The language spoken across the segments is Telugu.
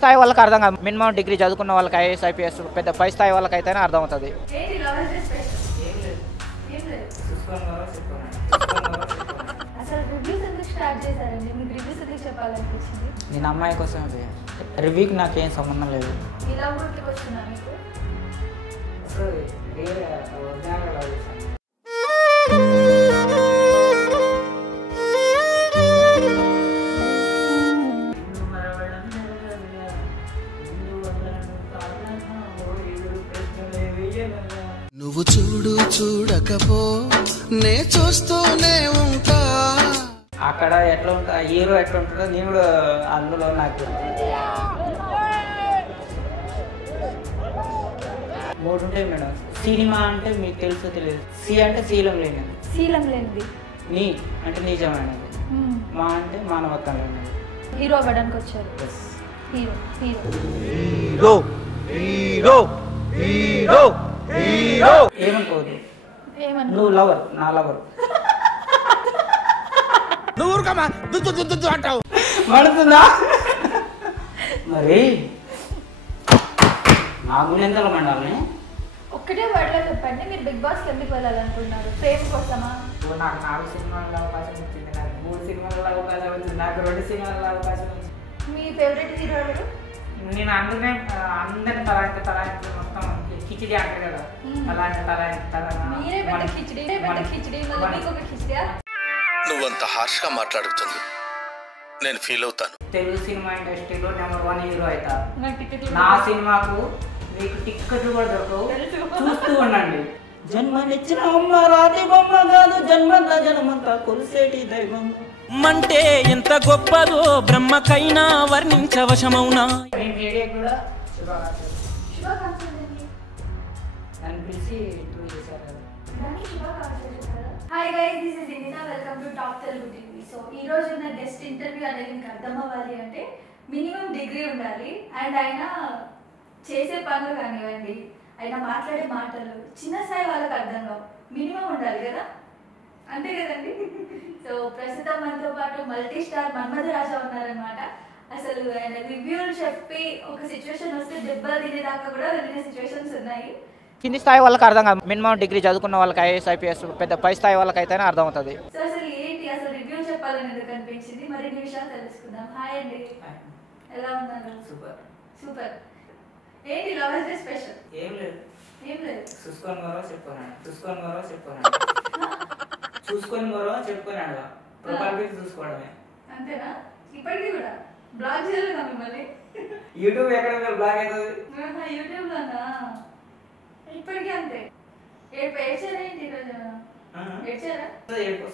స్థాయి వాళ్ళకి అర్థం కాదు. మినిమం డిగ్రీ చదువుకున్న వాళ్ళకి ఐఏఎస్ ఐపీఎస్ పెద్ద పై స్థాయి వాళ్ళకైతేనే అర్థమవుతుంది. నేను అమ్మాయి కోసం రివ్యూకి నాకేం సంబంధం లేదు. నువ్వు చూడు చూడకపో నే చూస్తూనే ఉంటా. అక్కడ ఎట్లా ఉంటా హీరో ఎట్లా ఉంటుందో నేను కూడా అందులో నాకు 3 ఉంటాయి మేడం. సినిమా అంటే మీకు తెలుసో తెలియదు. సి అంటే శీలం లేనిది, నీ అంటే నిజమైనది, మా అంటే మానవత్వం లేనిది. హీరో అవ్వడానికి వచ్చారు. Hero hero hero hero hero ఏమనుకోదు. నువ్వు లవర్, నా లవర్. నువ్వు అంటావు పడుతుందా మరి? నాకు ఎంతలో మండాలని ఒక్కటే వర్డ్ లో చెప్పండి. మీరు బిగ్ బాస్ ఎందుకు వెళ్ళాలనుకుంటున్నారు? ఫేమ్ కోసమా? నాకు 4 సినిమాలలో అవకాశం వచ్చింది, నాకు 3 సినిమాలలో అవకాశం వచ్చింది, నాకు 2 సినిమాలలో అవకాశం వచ్చింది. మీ ఫేవరెట్ హీరో ఎవరు? నేను అందరినీ తలాంటి మొత్తం కిచిడి అంటారు కదా, మీరే పెద్ద కిచిడి మీకు ఒక కిచిడియా? నువ్వంత హార్ష్ గా మాట్లాడుతుంది నేను ఫీల్ అవుతాను. తెలుగు సినిమా ఇండస్ట్రీలో నెంబర్ 1 హీరో అవుతా. నా సినిమాకు మీకు టిక్కెట్లు కూడా దొరకవు, చూస్తూ ఉండండి. జన్మనిచ్చిన అమ్మ రాతి బొమ్మ కాదు, జన్మంతా కొలిసేటి దైవం. మంటే ఎంత గొప్పదో బ్రహ్మకైనా వర్ణించవశమౌనా. కూడా నన్ను పిలిచి టూ చేశారు కదా. హాయ్ గైస్, దిస్ ఇస్ ఇందినా. Welcome to top Telugu TV. So ఈ రోజు ఉన్న గెస్ట్ ఇంటర్వ్యూ అనేది మీకు అర్థం అవ్వాలి అంటే మినిమం డిగ్రీ ఉండాలి. అండ్ ఆయన చేసే పనులు కానివ్వండి, ఆయన మాట్లాడే మాటలు చిన్న స్థాయి వాళ్ళకి అర్థం కావు, మినిమం ఉండాలి కదా, అంతే కదండి. సో ప్రస్తుతం మనతో పాటు మల్టీ స్టార్ మన్మథ్ రాజా ఉన్నారనమాట. అసలు ఆయన రివ్యూలు చెప్పి ఒక సిచ్యువేషన్ వస్తే దెబ్బలు తినేదాకా కూడా వెళ్ళిన సిచ్యువేషన్స్ ఉన్నాయి. కింది స్థాయి వాళ్ళకి అర్థం కాదు. మినిమం డిగ్రీ చదువుకున్న వాళ్ళకి ఐఏఎస్ ఐపీఎస్ పెద్ద పై స్థాయి వాళ్ళకైతేనే అర్థమవుతుంది. సో అసలు ఏంటి, అసలు రివ్యూ చెప్పాలని ఎందుకు అనిపించింది, మరిన్ని విషయాలు తెలుసుకుందాం. హాయ్ అండి, ఎలా ఉన్నారు? సూపర్. ఏంటి లవర్స్ డే స్పెషల్? ఏం లేదు. చూసుకొని చెప్పుకున్నాడు చూసుకోవడమే, అంతేనా? ఇప్పటికీ కూడా బ్లాగ్ చేయలేదా మిమ్మల్ని? యూట్యూబ్ ఎక్కడ బ్లాగ్ అవుతుంది? యూట్యూబ్ లోనా? ఇప్పటికీ అంతే. ఏడ్చారా ఏంటి ఈరోజు? ఏడ్చారా? ఏడుపు.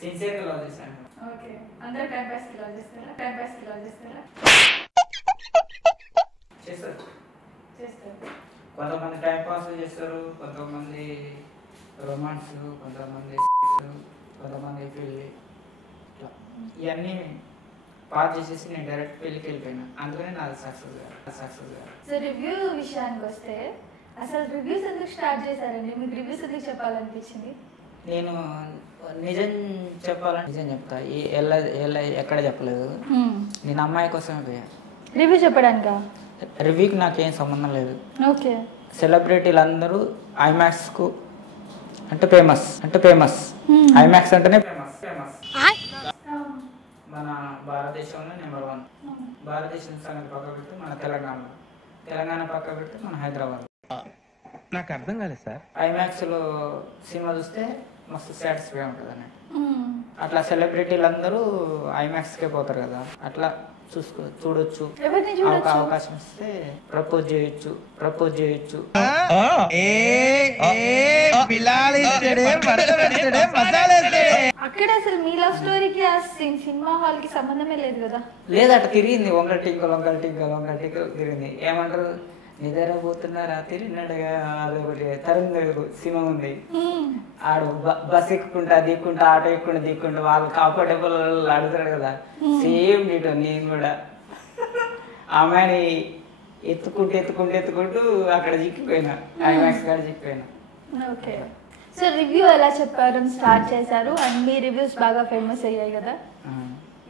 సిన్సియర్గా లవ్ చేశాను. ఓకే, అందరూ టైం పాస్ కి లవ్ చేస్తారా? చేస్తారు. కొంతమంది టైం పాస్ చేస్తారు, కొంతమంది రొమాన్స్, కొంతమంది పెళ్ళి, ఇవన్నీ పాస్ చేసేసి నేను డైరెక్ట్ పెళ్ళికి వెళ్ళిపోయినా. అందుకనే నాది సక్సెస్. సో రివ్యూ విషయానికి వస్తే అసలు రివ్యూస్ ఎందుకు స్టార్ట్ చేశారండి? మీకు రివ్యూస్ ఎందుకు చెప్పాలనిపించింది? నేను నిజం చెప్తా, ఎక్కడ చెప్పలేదు. నేను అమ్మాయి కోసమే పోయా. రివ్యూ చెప్పడానికా? రివ్యూకి నాకేం సంబంధం లేదు. ఓకే. సెలబ్రిటీలు అందరూ ఐమాక్స్కు అంటే ఫేమస్. ఐమాక్స్ అంటేనే ఫేమస్. మన భారతదేశంలో నెంబర్ 1. భారతదేశం సంగతి పక్క పెట్టి మన తెలంగాణ పక్క పెట్టి మన హైదరాబాద్. నాకు అర్థం కాలేదు సార్. ఐమాక్స్లో సినిమా చూస్తే మస్తు సాటిస్ఫై ఉంటుంది అని. అట్లా సెలబ్రిటీలు అందరూ ఐమాక్స్కే పోతారు కదా, అట్లా చూడొచ్చు. అవకాశం ఇస్తే ప్రపోజ్ చేయొచ్చు. అక్కడ అసలు మీ లవ్ స్టోరీకి ఆ సినిమా హాల్ కి సంబంధమే లేదు కదా? లేదు, అట్లా తిరిగింది. వంగ టింకలు తిరిగింది. ఏమంటారు, నిద్రపోతున్నారా తిరిగినట్టుగా అదొకటి తరంగ సినిమా ఉంది. ఆడు బస్ ఎక్కుంటా దిక్కుంటా, ఆటో ఎక్కుంటా దిక్కుంటా, వాళ్ళు కంఫర్టబుల్ అడుగుతారు కదా, సేమ్ డీటో నేను కూడా అమ్మాయిని ఎత్తుకుంటూ అక్కడ చిక్కిపోయినా, ఐమాక్స్ కాడ చిక్కిపోయినా. ఓకే. సో రివ్యూ ఎలా చెప్పారు స్టార్ట్ చేశారు అండ్ మీ రివ్యూస్ బాగా ఫేమస్ అయ్యాయి కదా.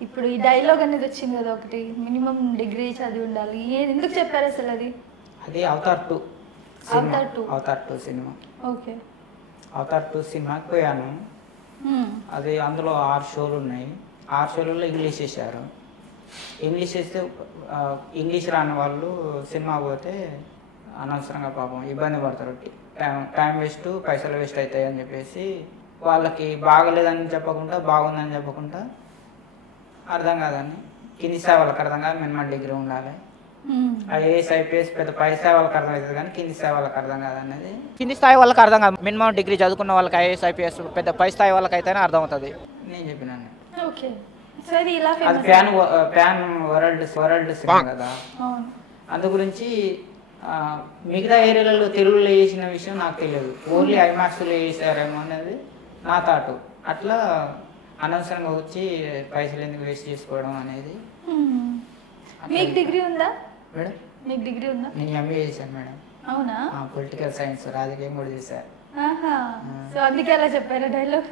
ఇప్పుడు ఈ డైలాగ్ అనేది వచ్చింది కదా ఒకటి, మినిమం డిగ్రీ చదివి ఉండాలి, ఎందుకు చెప్పారు అసలు అది? అది అవతార్ 2 సినిమా. ఓకే. అవతార్ 2 సినిమాకి పోయాను. అది అందులో 6 షోలు ఉన్నాయి. 6 షోలలో ఇంగ్లీష్ వేసారు. ఇంగ్లీష్ వేస్తే ఇంగ్లీష్ రాని వాళ్ళు సినిమా పోతే అనవసరంగా పాపం ఇబ్బంది పడతారు. టైం వేస్ట్, పైసలు వేస్ట్ అవుతాయి అని చెప్పేసి వాళ్ళకి బాగలేదని చెప్పకుండా బాగుందని చెప్పకుండా అర్థం కాదని కింది స్థాయి వాళ్ళకి అర్థం కాదు, మినిమం డిగ్రీ ఉండాలి. ఐఏఎస్ ఐపీఎస్ పెద్ద పై స్థాయి వాళ్ళకి అర్థం అవుతుంది కానీ కింది స్థాయి వాళ్ళకి అర్థం కాదనేది. కింది స్థాయి వాళ్ళకి అర్థం కాదు, మినిమం డిగ్రీ చదువుకున్న వాళ్ళకి ఐఏఎస్ ఐపీఎస్ పెద్ద పై స్థాయి వాళ్ళకి అయితేనే అర్థం అవుతుంది నేను చెప్పినాను. అది ప్యాన్ వరల్డ్ సినిమా కదా, అందు గురించి మిగతా ఏరియాలలో తెలుగులో వేసిన విషయం నాకు తెలియదు. ఓన్లీ ఐమాక్స్లో వేసారేమో అనేది నా థాట్. అట్లా అనవసరంగా వచ్చి పైసలు ఎందుకు వేస్ట్ చేసుకోవడం అనేది. మీకు డిగ్రీ ఉందా మేడం? మీకు డిగ్రీ ఉందా? నేను ఎంబీఏ చేశాను మేడం. అవునా? పొలిటికల్ సైన్స్, రాజకీయం కూడా చేశాను. సో అందుకే అలా చెప్పారా డైలాగ్?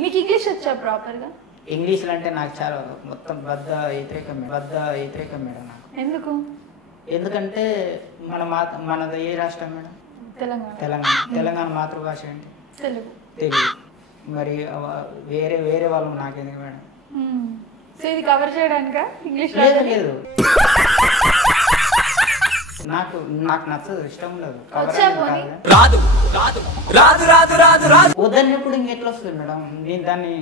మీకు ఇంగ్లీష్ వచ్చా ప్రాపర్గా? ఇంగ్లీష్లో అంటే నాకు చాలా మొత్తం బద్ద వ్యతిరేకం మేడం నాకు. ఎందుకు? ఎందుకంటే మనది ఏ రాష్ట్రం మేడం? తెలంగాణ మాతృభాష ఏంటి? తెలుగు. మరి వేరే వాళ్ళు నాకెందుకు మేడం? సో ఇది కవర్ చేయడానికా ఇంగ్లీష్? లేదు, నాకు నచ్చదు, ఇష్టం లేదు. వద్దన్నప్పుడు ఇంకెట్లా వస్తుంది మేడం? నేను దాన్ని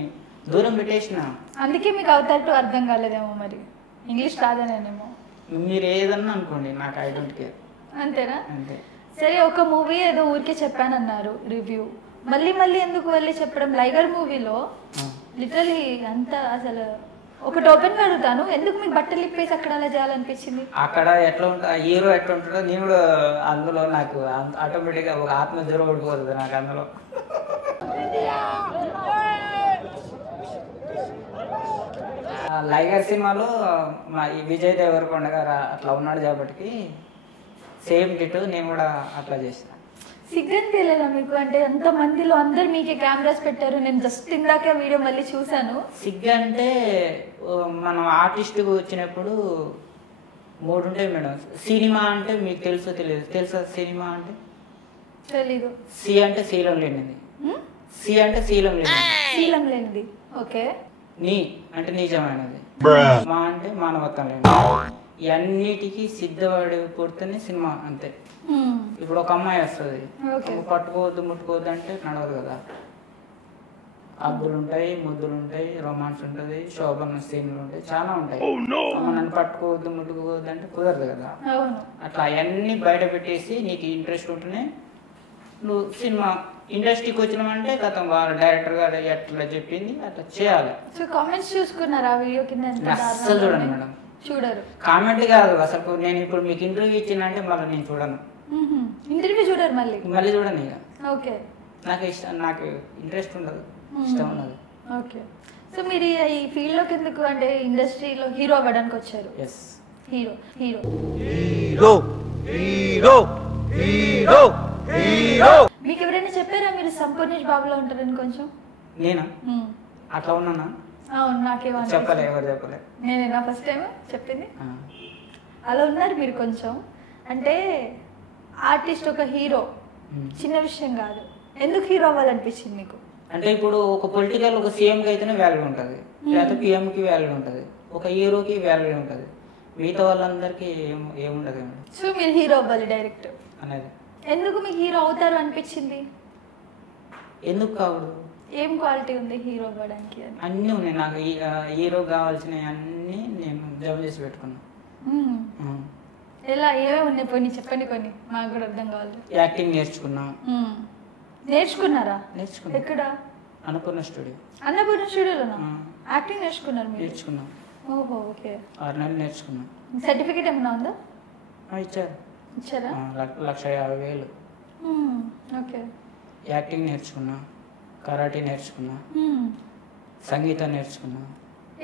దూరం పెట్టేసిన. అందుకే మీకు అవుతారు అర్థం కాలేదేమో, మరి ఇంగ్లీష్ రాదనేమో. మీరు ఏదన్నా అనుకోండి, నాకు ఐ డోంట్ కేర్. అంతేనా? అంతే. సరే, ఒక మూవీ ఏదో ఊరికే చెప్పానన్నారు రివ్యూ, మళ్ళీ ఎందుకు వెళ్ళి చెప్పడం? లైగర్ మూవీలో లిటరలీ అంతా అసలు ఒకటి ఓపెన్ గా అడుగుతాను, ఎందుకు మీకు బట్టలు ఇప్పేసి అక్కడ అలా చేయాలనిపించింది? అక్కడ ఎట్లా ఉంటా హీరో ఎట్లా ఉంటాడో నేను కూడా అందులో నాకు ఆటోమేటిక్ గా ఒక ఆత్మ జ్వరం పడిపోతుంది నాకు అందులో. లైగర్ సినిమాలో విజయ్ దేవరకొండ గారు అట్లా ఉన్నాడు కాబట్టి సేమ్ డిటో నేను కూడా అట్లా చేసిన. సిగ్గని తెలియదా మీకు? అంటే అంత మందిలో అందరు మీకే కెమెరాస్ పెట్టారు, నేను జస్ట్ ఇందాక వీడియో మళ్ళీ చూసాను. సిగ్గు అంటే మనం ఆర్టిస్ట్కి వచ్చినప్పుడు 3 ఉంటాయి మేడం. సినిమా అంటే మీకు తెలుసా? సినిమా అంటే తెలీదు. సి అంటే శీలం లేనిది, సి అంటే శీలం లేనిది. ఓకే. నీ అంటే నిజమైనది, మా అంటే మానవత్వం లేనిది. ఇవన్నిటికీ సిద్ధపడి పుడితేనే సినిమా. అంతే. ఇప్పుడు ఒక అమ్మాయి వస్తుంది, పట్టుకోవద్దు ముట్టుకోవద్దు అంటే నడవదు కదా. అబ్బులు ఉంటాయి, ముద్దులు ఉంటాయి, రొమాన్స్ ఉంటుంది, శోభన సీన్లు ఉంటాయి, చాలా ఉంటాయి. నన్ను పట్టుకోవద్దు ముట్టుకోవద్దు అంటే కుదరదు కదా. అట్లా అవన్నీ బయట పెట్టేసి నీకు ఇంట్రెస్ట్ ఉంటేనే నువ్వు సినిమా ఇండస్ట్రీకి వచ్చినామంటే గతం వాళ్ళ డైరెక్టర్ గారు ఎట్లా చెప్పింది అట్లా చేయాలి. కామెంట్స్ చూసుకున్నారా వీడియో కింద? అస్సలు చూడండి మేడం. చూడరు? కామెంట్ కాదు అసలు. నేను ఇప్పుడు మీకు ఇంటర్వ్యూ ఇచ్చినంటే మళ్ళీ నేను చూడను. ఇంటర్వ్యూ చూడరు? మళ్ళీ చూడను ఇక. ఓకే. నాకు ఇంట్రెస్ట్ ఉండదు, ఇష్టం ఉండదు. ఓకే. సో మీరు ఈ ఫీల్డ్ లోకి ఎందుకు, అంటే ఇండస్ట్రీలో హీరో అవ్వడానికి వచ్చారు? Hero hero hero hero hero hero మీకు ఎవరైనా చెప్పారా మీరు సంపూర్ణేష్ బాబులో ఉంటారని? కొంచెం నేనా అట్లా ఉన్నానా? అవును, నాకేమో చెప్పలే. ఎవరు చెప్పలే? నేనేనా ఫస్ట్ టైం చెప్పింది? అలా ఉన్నారు మీరు కొంచెం. అంటే ఆర్టిస్ట్ ఒక హీరో చిన్న విషయం కాదు. ఎందుకు హీరో అవ్వాలనిపించింది మీకు? అంటే ఇప్పుడు ఒక పొలిటికల్ ఒక సీఎంకి అయితేనే వాల్యూ ఉంటుంది, లేకపోతే పిఎంకి వాల్యూ ఉంటుంది, ఒక హీరోకి వాల్యూ ఉంటుంది, మిగతా వాళ్ళందరికీ ఏముండదు. సో మీరు హీరో అవ్వాలి డైరెక్ట్ అనేది. ఎందుకు మీకు హీరో అవుతారు అనిపించింది? ఎందుకు కావదు? ఏం క్వాలిటీ ఉంది హీరో అవ్వడానికి? అన్నీ ఉన్నాయి నాకు. హీరో కావాల్సినవి అన్నీ నేను జమ చేసి పెట్టుకున్నా. ఎలా ఏమేమి ఉన్నాయి? కొన్ని చెప్పండి, కొన్ని మాకు కూడా అర్థం కావాలి. యాక్టింగ్ నేర్చుకున్నా. నేర్చుకున్నారా? నేర్చుకున్నా. ఎక్కడ? అన్నపూర్ణ స్టూడియో. అన్నపూర్ణ స్టూడియోలోనా యాక్టింగ్ నేర్చుకున్నారు మీరు? నేర్చుకున్నా. ఓహో, ఓకే. 6 నెలలు నేర్చుకున్నా. సర్టిఫికేట్ ఏమన్నా ఉందా? ఇచ్చారా? 1,50,000. ఓకే. యాక్టింగ్ నేర్చుకున్నా, కరాటే నేర్చుకున్నా, సంగీతం నేర్చుకున్నా.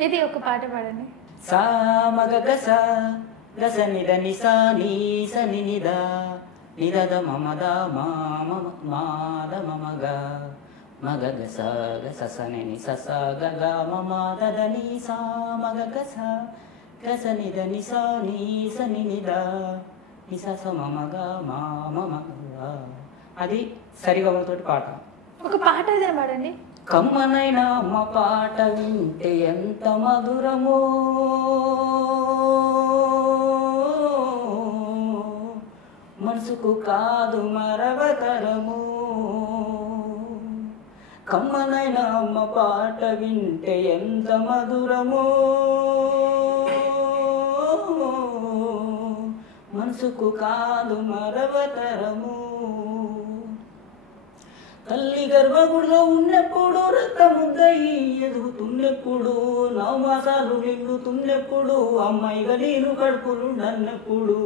ఏది ఒక పాట పాడండి. సా మగ గస గస నిద నిసా నీ స ని నిద నిదద మమద మాద మమగ మగ గస గసని ని సస గగ మమద ని సా మగ గస గస నిద ని సా ని సని నిద ని సస మమగ మమగ. అది సరిగమలతోటి పాట. ఒక పాట ఏదైనా పాడండి. కమ్మనైన అమ్మ పాట వింటే ఎంత మధురమో, మనసుకు కాదు మరవతరము. కమ్మనైన అమ్మ పాట వింటే ఎంత మధురమో, మనసుకు కాదు మరవతరము. తల్లి గర్భగుడిలో ఉన్నప్పుడు రక్తముద్దయి ఎదుగుతున్నప్పుడు, 9 మాసాలు నిండుతున్నప్పుడు, అమ్మాయిగా నేను కడుపులుండన్నప్పుడు,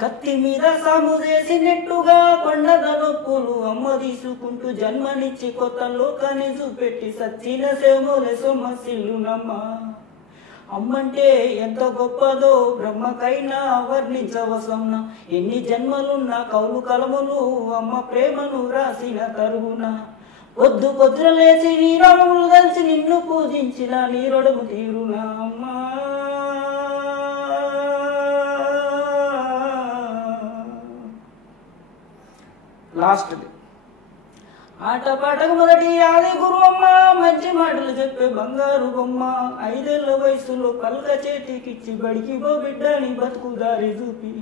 కత్తి మీద సాము చేసినట్టుగా కొండద నొప్పులు అమ్మ తీసుకుంటూ జన్మనిచ్చి కొత్త లోకాన్ని చూపెట్టి సచ్చిన సేమోలే సొమ్మసిల్లునమ్మ. అమ్మంటే ఎంత గొప్పదో బ్రహ్మకైనా వర్ణించవసంన. ఎన్ని జన్మలున్న కౌలు కలములు అమ్మ ప్రేమను రాసిన తరువున. పొద్దున లేచి నీరాములు కలిసి నిన్ను పూజించిన నీరొడము తీరునా అమ్మా. లాస్ట్ ఆటపాటకు మొదటి ఆది గురువమ్మ, మంచి మాటలు చెప్పే బంగారు బొమ్మ. 5 ఏళ్ల వయసులో పల్క చేతికిచ్చి బడికి బో బిడ్డని బతుకు దారి చూపి,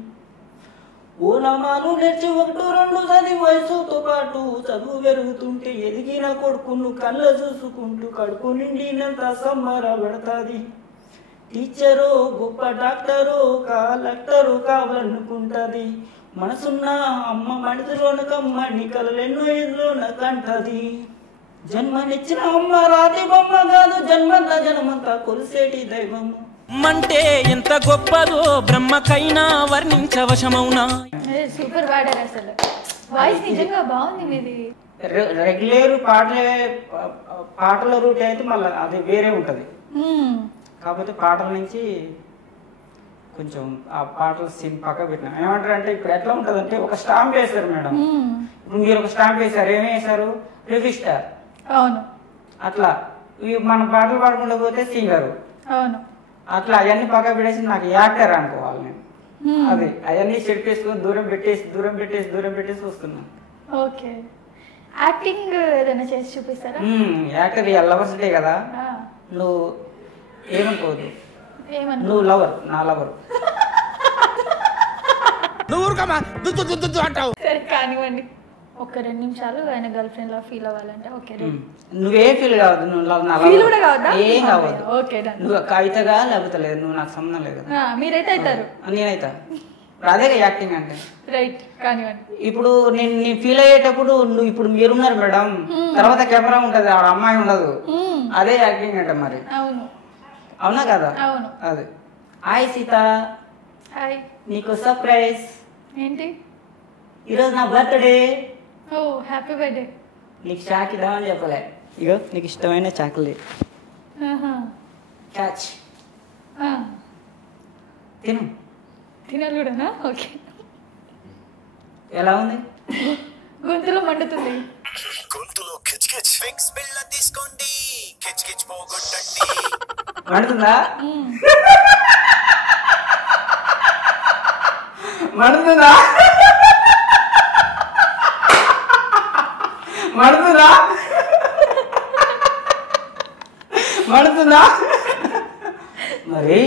ఓనమాలు నేర్చి 1, 2 చదివి వయసుతో పాటు చదువు పెరుగుతుంటే ఎదిగిన కొడుకును కళ్ళ చూసుకుంటూ కడుపు నిండినంత సంబరపడతాది. టీచరు గొప్ప డాక్టరు కలెక్టరు కావాలనుకుంటది. మనసున్న అమ్మ మనిషిలోన కమ్మని కలలెన్నో ఎదులోన కంటది. జన్మనిచ్చిన అమ్మ రాతి బొమ్మ కాదు, జన్మంతా కొలిసేటి దైవము. మంటే ఎంత గొప్పదో బ్రహ్మకైనా వర్ణించవశమౌనా. సూపర్ పాడారు అసలు. వాయిస్ నిజంగా బాగుంది మీది. రెగ్యులర్ పాటల రూట్ అయితే మళ్ళీ అది వేరే ఉంటది. కాకపోతే పాటల నుంచి కొంచెం ఆ పాటల సీన్ పక్క పెట్టినా. ఏమంటారు అంటే ఇప్పుడు ఎట్లా ఉంటుంది అంటే ఒక స్టాంప్ వేశారు మేడం. ఇప్పుడు మీరు ఒక స్టాంప్ వేశారు, ఏమి వేశారు? రిజిస్టర్. అవును. అట్లా మన పాటలు పాడకుండా పోతే సింగరు. అవును. అట్లా అవన్నీ పక్క పెట్టేసి నాకు యాక్టర్ అనుకోవాలి నేను. అది అవన్నీ చెప్పేసుకొని దూరం పెట్టేసి వస్తున్నాను. ఓకే. యాక్టింగ్ ఏదైనా చేసి చూపిస్తారా? యాక్టర్ లవర్స్ డే కదా, నువ్వు ఏమనుకోవద్దు, నువ్వు లవర్, నా లవర్. సరే కానివ్వండి. ఒక 2 నిమిషాలు ఆయన గర్ల్ ఫ్రెండ్ లా ఫీల్ అవ్వాలంటే ఓకే. నువ్వేం ఫీల్ కావద్దు, నువ్వు ఫీల్ కూడా కావద్దా? ఏం కావద్దు. ఓకే. నువ్వు కవితగా లేకపోతే లేదు, నువ్వు నాకు సంబంధం లేదు. మీరైతే అవుతారు, నేనైతా. అదే యాక్టింగ్ అంటే. రైట్, కానివ్వండి. ఇప్పుడు నేను ఫీల్ అయ్యేటప్పుడు నువ్వు ఇప్పుడు మీరున్నారు మేడం, తర్వాత కెమెరా ఉంటది, ఆడ అమ్మాయి ఉండదు, అదే యాక్టింగ్ అంటే. మరి అవును, అవునా కదా? అవును. అదే. Hi Sita, hi. నీకు సర్ప్రైజ్. ఏంటి? ఈరోజు నా బర్త్డే. ఓ, హ్యాపీ బర్త్డే. నీకు చాక్ ఇద్దామని చెప్పలే. ఇగో నీకు ఇష్టమైన చాక్లెట్. క్యాచ్. తిను. తినాలి కూడానా? ఓకే. ఎలా ఉంది? గొంతులో మండుతుంది. గొంతులో కిచ్ ఫిక్స్ బిళ్ళ తీసుకోండి, కిచ్ పోగొట్టండి. మండుతుందా? మండుతుందా? మండుతుందా? మండుతుందా? మరి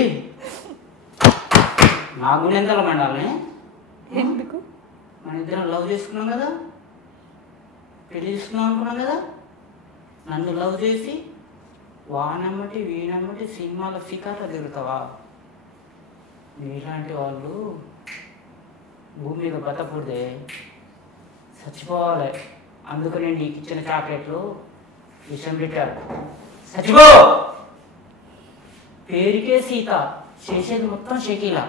నా గుడి ఎంతలో మండాలి? ఎందుకు? మన ఇద్దరం లవ్ చేసుకున్నాం కదా, పెళ్లి చేసుకున్నాం అనుకున్నాం కదా. నన్ను లవ్ చేసి వానమ్మటి వీనమ్మటి సినిమాల ఫికార్లో తిరుగుతావా? మీలాంటి వాళ్ళు భూమి మీద బతకూడదే, చచ్చిపోవాలి. అందుకని నీకు ఇచ్చిన చాక్లెట్లు విషం పెట్టారు. చచ్చిపో. పేరుకే సీత, చేసేది మొత్తం షకీలా.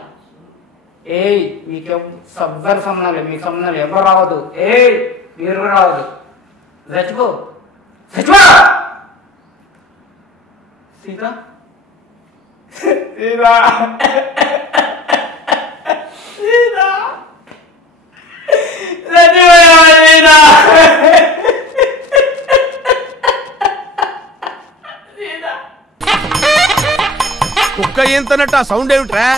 ఏయ్ మీకెవ్వరు సంబంధం లేదు, మీకు సంబంధం లేదు, ఎవరు రావద్దు. ఏయ్ మీరు రావద్దు. చచ్చిపో, చచ్చిపో. సీత, సీత, సీత. కుక్క ఏంతనట్టు ఆ సౌండ్ ఏమిట్రా?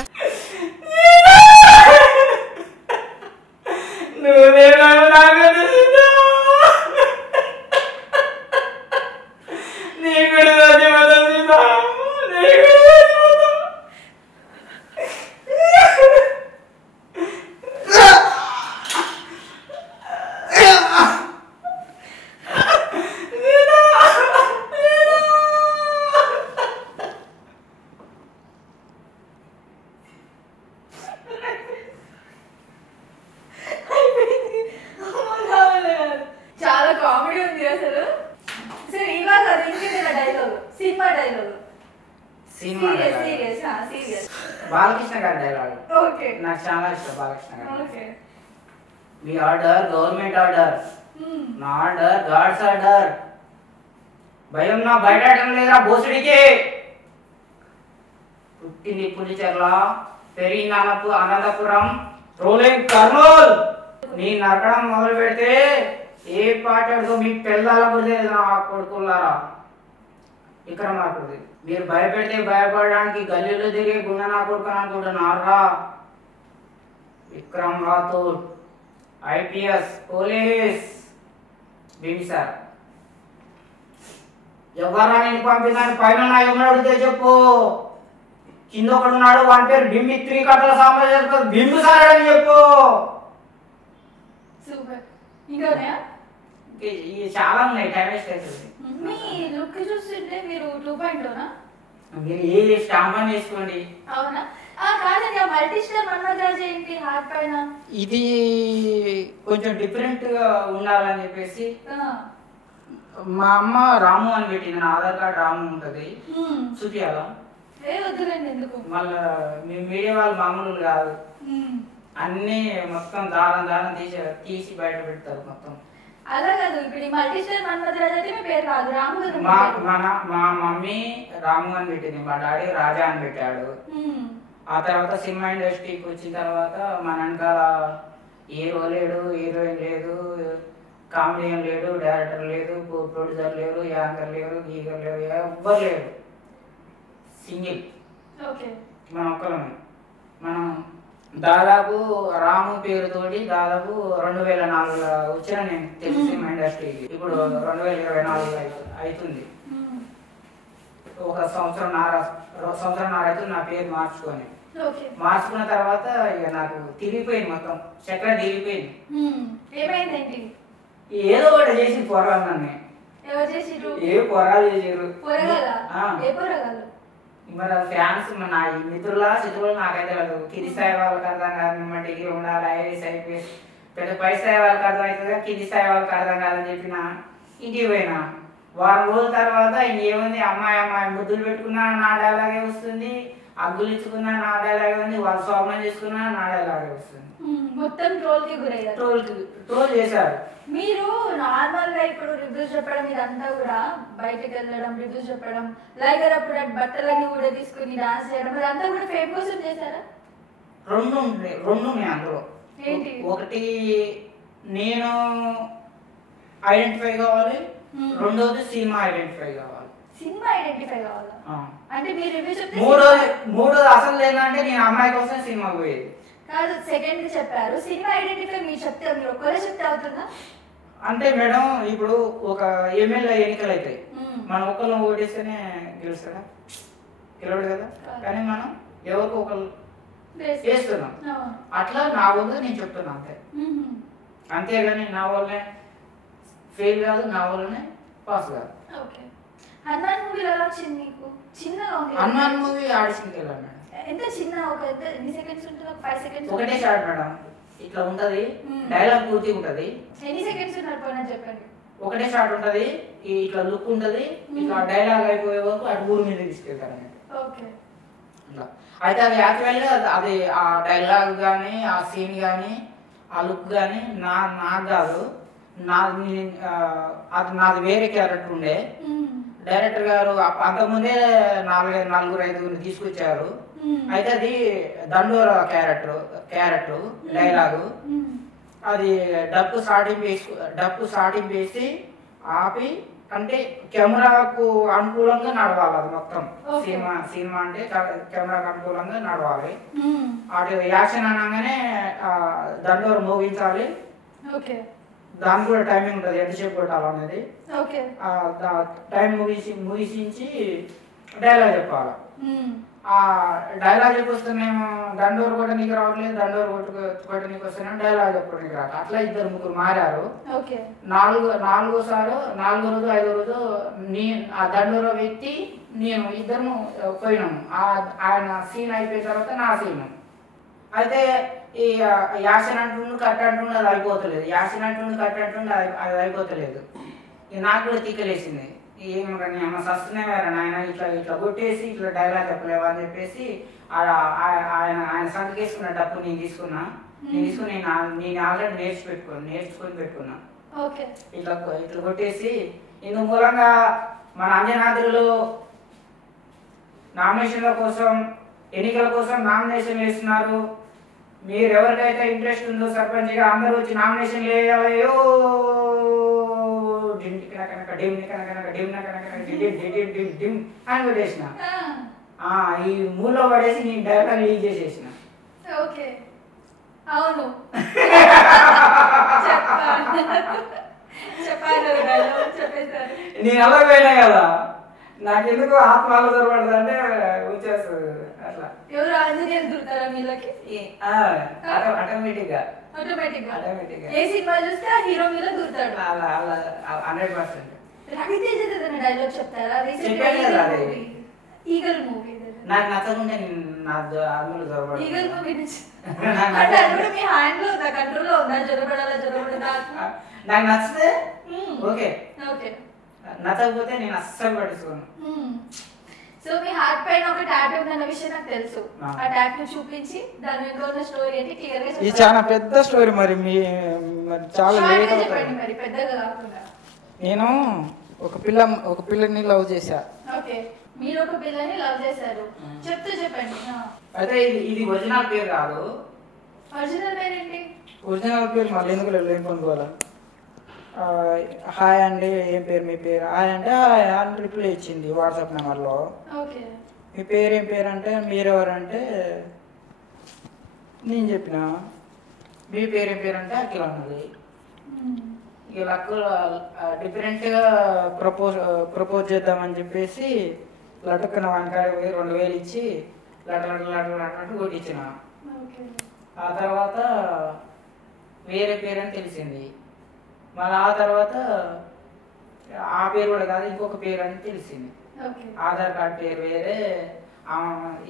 చాలా కామెడీ ఉంది అసలు. సరే ఇవాళ dialogue cinema dialogue serious Balakrishna గారి డైలాగ్ ఓకే నాకు చాలా ఇష్టం. బాలకృష్ణ గారు ఓకే మీ ఆర్డర్ గవర్నమెంట్ ఆర్డర్, నా ఆర్డర్ గాడ్స్ ఆర్డర్. భయం నా బయటం లేదురా బోసుడికి. పుట్టింది పులిచెర్ల, పెరిగిన అనంతపురం, రోలింగ్ కర్నూల్. నీ నరకడం మొదలు పెడితే ఏ పాటతో మీ పిల్లల కొడుకున్నారా విక్రమార్కుడి. మీరు భయపెడితే భయపడడానికి గల్లీలో తిరిగే గుండె నా కొడుకు అనుకుంటున్నారా? విక్రమ్ రాథోడ్ ఐపీఎస్ పోలీస్ బింసార్. ఎవరా నేను పంపిందని పైన ఎవరు అడిగితే చెప్పు. కింద ఒకడున్నాడు, వాని పేరు బింబి 3 కట్టల సామ్రాజ్యం బింబిసార్ అని చెప్పు. సూపర్. ఇంకా చాలా ఉన్నాయి, టైం వేస్ట్ అవుతుంది. మీ లుక్ చూస్తుంటే మీరు 2.0నా? మీరు ఏ స్టాంప్ అని వేసుకోండి. అవునా? కాదండి, ఆ మల్టీ స్టార్ మన్మథరాజ్ ఏంటి హార్ట్ పైన? ఇది కొంచెం డిఫరెంట్ గా ఉండాలని చెప్పేసి మా అమ్మ రాము అని పెట్టింది. నా ఆధార్ కార్డు రాము ఉంటది, చూపియాలా? వద్దులేండి, ఎందుకు మళ్ళా మీ మీడియా వాళ్ళు మామూలు కాదు, అన్ని మొత్తం దారం తీసి బయట పెడతారు మొత్తం. అలా కాదు, ఇప్పుడు మల్టీ స్టార్ మన్మథరాజ్ అయితే మీ పేరు కాదు, రాము కదా. మా మమ్మీ రాము అని పెట్టింది, మా డాడీ రాజా అని పెట్టాడు. ఆ తర్వాత సినిమా ఇండస్ట్రీకి వచ్చిన తర్వాత మన వెనకాల హీరో లేడు, హీరోయిన్ లేదు, కామెడియన్ లేడు, డైరెక్టర్ లేదు, ప్రొడ్యూసర్ లేరు, యాంకర్ లేరు, గీకర్ లేరు, ఎవ్వరు లేరు. సింగిల్ మన ఒక్కరమే. మనం దాదాపు రాము పేరుతోటి దాదాపు 2004 వచ్చిన నేను తెలుగు సినిమా ఇండస్ట్రీకి. ఇప్పుడు 2024 అవుతుంది. ఒక సంవత్సరంన్నర అయితే నా పేరు మార్చుకున్న తర్వాత ఇక నాకు తిరిగిపోయింది, మొత్తం చక్ర తిరిగిపోయింది. ఏదో ఒకటి చేసి పొరగాలు నన్ను. ఏ పొరగాలు చేసారు మరి ఫ్యాన్స్, నా మిత్రుల శత్రువులు నాకైతే లేదు. కింది స్థాయి వాళ్ళకి అర్థం కాదు, మిమ్మల్ని డిగ్రీ ఉండాలి, ఐఏఎస్ ఐపీఎస్, పెద్ద పై స్థాయి వాళ్ళకి అర్థం అవుతుంది, కింది స్థాయి వాళ్ళకి అర్థం కాదని చెప్పిన ఇంటికి పోయినా. వారం రోజుల తర్వాత ఇంకేముంది, అమ్మాయి ముద్దులు పెట్టుకున్నా నా డైలాగే వస్తుంది, అగ్గులు ఇచ్చుకున్నా నా డైలాగే ఉంది, వాళ్ళు శోభనం చేసుకున్నా నా డైలాగే వస్తుంది. మొత్తం ట్రోల్ చేశారు. మీరు నార్మల్ గా ఇప్పుడు రివ్యూస్ చెప్పడం ఇదంతా కూడా బయటకు వెళ్ళడం, రివ్యూస్ చెప్పడం, లైగర్ అప్పుడు బట్టలన్నీ కూడా తీసుకుని డాన్స్ చేయడం, ఇదంతా కూడా ఫేమ్ కోసం చేశారా? రెండు ఉన్నాయి అందులో. ఒకటి నేను ఐడెంటిఫై కావాలి, రెండోది సినిమా ఐడెంటిఫై కావాలి. సినిమా ఐడెంటిఫై కావాలా అంటే మీరు రివ్యూ చెప్తే? మూడోది అసలు ఏంటంటే నేను అమ్మాయి కోసం సినిమా పోయేది కాదు. సెకండ్ చెప్పారు సినిమా ఐడెంటిఫై, మీరు చెప్తే మీరు ఒక్కరే చెప్తే అవుతుందా? అంటే మేడం ఇప్పుడు ఒక ఎమ్మెల్యే ఎన్నికలు అవుతాయి, మనం ఒకళ్ళు ఓటేస్తేనే గెలుస్తాడా? గెలవడు కదా. కానీ మనం ఎవరికి ఒకళ్ళు వేస్తున్నాం. అట్లా నా వల్ల నేను చెప్తున్నా అంతే. అంతేగాని నా వల్లనే ఫెయిల్ కాదు, నా వల్లనే పాస్ కాదు. హనుమాన్ మూవీలో ఎలా వచ్చింది నీకు? చిన్నగా ఉంది. హనుమాన్ మూవీ ఆడిషన్కి వెళ్ళాను మేడం. ఎంత చిన్న, ఒక ఎన్ని సెకండ్స్ ఉంటుంది? ఒక 5 సెకండ్స్. ఒకటే షాట్ మేడం, ఇట్లా ఉంటది, డైలాగ్ పూర్తి ఉంటది. ఎన్ని సెకండ్స్ ఉన్నారు చెప్పండి? ఒకటే షాట్ ఉంటది, ఇట్లా లుక్ ఉంటది, ఇట్లా డైలాగ్ అయిపోయే వరకు అటు ఊరి మీద తీసుకెళ్తారు. అయితే అది యాక్చువల్గా అది ఆ డైలాగ్ కానీ, ఆ సీన్ కానీ, ఆ లుక్ కానీ నాకు కాదు, అది నాది వేరే క్యారెక్టర్ ఉండే. డైరెక్టర్ గారు అంతకుముందే 4-5 తీసుకొచ్చారు. అయితే అది దండోర క్యారెక్టర్ డైలాగు. అది డప్పు స్టార్టింగ్ వేసి ఆపి అంటే కెమెరాకు అనుకూలంగా నడవాలి అది మొత్తం. Okay. సినిమా అంటే కెమెరాకు అనుకూలంగా నడవాలి. మ్మ్. అటు యాక్షన్ అనగానే దండోరు మోగించాలి. ఓకే దానికి కూడా టైమింగ్ ఉంటుంది, ఎంతసేపు కొట్టాలనేది. ఓకే టైం ముగిసించి డైలాగ్ చెప్పాలి. మ్మ్. ఆ డైలాగ్ చెప్పొస్తేనేమో దండోరు కొట్టడానికి రావట్లేదు, దండోరు కొట్టడానికి వస్తేనేమో డైలాగ్ చెప్పడానికి రావట్లేదు. అట్లా 2-3 మారారు. ఓకే నాలుగో రోజు 5వ రోజు ఆ దండోర వ్యక్తి నేను ఇద్దరు పోయినాము. ఆయన సీన్ అయిపోయిన తర్వాత నా సీన్ అయితే ఈ యాక్షన్ అంటుండు కట్ అంటుండు అది అయిపోతలేదు, యాక్షన్ అంటుండు కట్ అంటుండు అది అయిపోతలేదు. నాకు కూడా తిక్కలేసింది, ఏమన్నా అమ్మ సస్తునే వేరే నాయన ఇట్లా కొట్టేసి ఇట్లా డైలాగ్ చెప్పలేవా అని చెప్పేసి ఆయన సంతకేసుకున్న డబ్బు నేను తీసుకుని నేను ఆల్రెడీ నేర్చుకొని పెట్టుకున్నా. ఇట్లా కొట్టేసి ఇందు మూలంగా మన అంజనాద్రిలో నామినేషన్ల కోసం ఎన్నికల కోసం నామినేషన్ వేస్తున్నారు. మీరు ఎవరికైతే ఇంట్రెస్ట్ ఉందో సర్పంచ్గా అందరూ వచ్చి నామినేషన్ వేయాలయో అని కొట్టేసిన. ఈ మూలో పడేసి నేను డైరెక్ట్ లీక్ చేసేసిన. ఓకే అవును నేను అలా పోయినా కదా, నాకెందుకు ఆత్మలు దొరకబడదు అంటే వచ్చేస్తుంది అట్లా. ఎవరు ఆంజనేయులు దొరుకుతారా మీలోకి? ఆటోమేటిక్ గా ఏ సినిమా చూస్తే ఆ హీరో మీద దొరుకుతాడు. అలా 100%. రవితేజ ఏదైనా డైలాగ్ చెప్తారా? చెప్పాను కదా అది. ఈగల్ మూవీ నాకు నచ్చకుంటే అందులో దొరకబడదు. ఈగల్ మూవీ అంటే అది కూడా మీ హ్యాండ్ లో ఉందా, కంట్రోల్ లో ఉందా? జరగబడాలా నాకు నచ్చితే ఓకే, ఓకే నచ్చకపోతే నేను అస్సలు పట్టించుకోను. సో మీ హార్ట్ పైన ఒక టాటూ ఉందన్న విషయం నాకు తెలుసు. ఆ టాటూ చూపించి దాని వెనుక ఉన్న స్టోరీ ఏంటి క్లియర్ గా ఇది చాలా పెద్ద స్టోరీ. మరి చాలా లేట్ చెప్పండి మరి, పెద్దగా కాకుండా. నేను ఒక పిల్లని లవ్ చేశా. ఓకే మీరు ఒక పిల్లని లవ్ చేశారు, చెప్పండి. అయితే ఇది ఒరిజినల్ పేరు కాదు. ఒరిజినల్ పేరు ఏంటి? ఒరిజినల్ పేరు మళ్ళీ ఎందుకు ఏం కొనుక్కోవాలా? హాయ్ అండి, ఏం పేరు మీ పేరు? హాయ్ అంటే హాయ్ అని రిప్లై ఇచ్చింది వాట్సాప్ నెంబర్లో. ఓకే మీ పేరు ఏం పేరు అంటే మీరెవరంటే నేను చెప్పిన. మీ పేరు ఏం పేరు అంటే అఖిల ఉన్నది. ఇక డిఫరెంట్గా ప్రపోజ్ చేద్దామని చెప్పేసి లటుక్కున వంకాయ 2000 ఇచ్చి లటలట్టు కొట్టించిన. ఆ తర్వాత వేరే పేరు అని తెలిసింది. మళ్ళీ ఆ తర్వాత ఆ పేరు కూడా కాదు, ఇంకొక పేరు అని తెలిసింది. ఆధార్ కార్డ్ పేరు వేరే,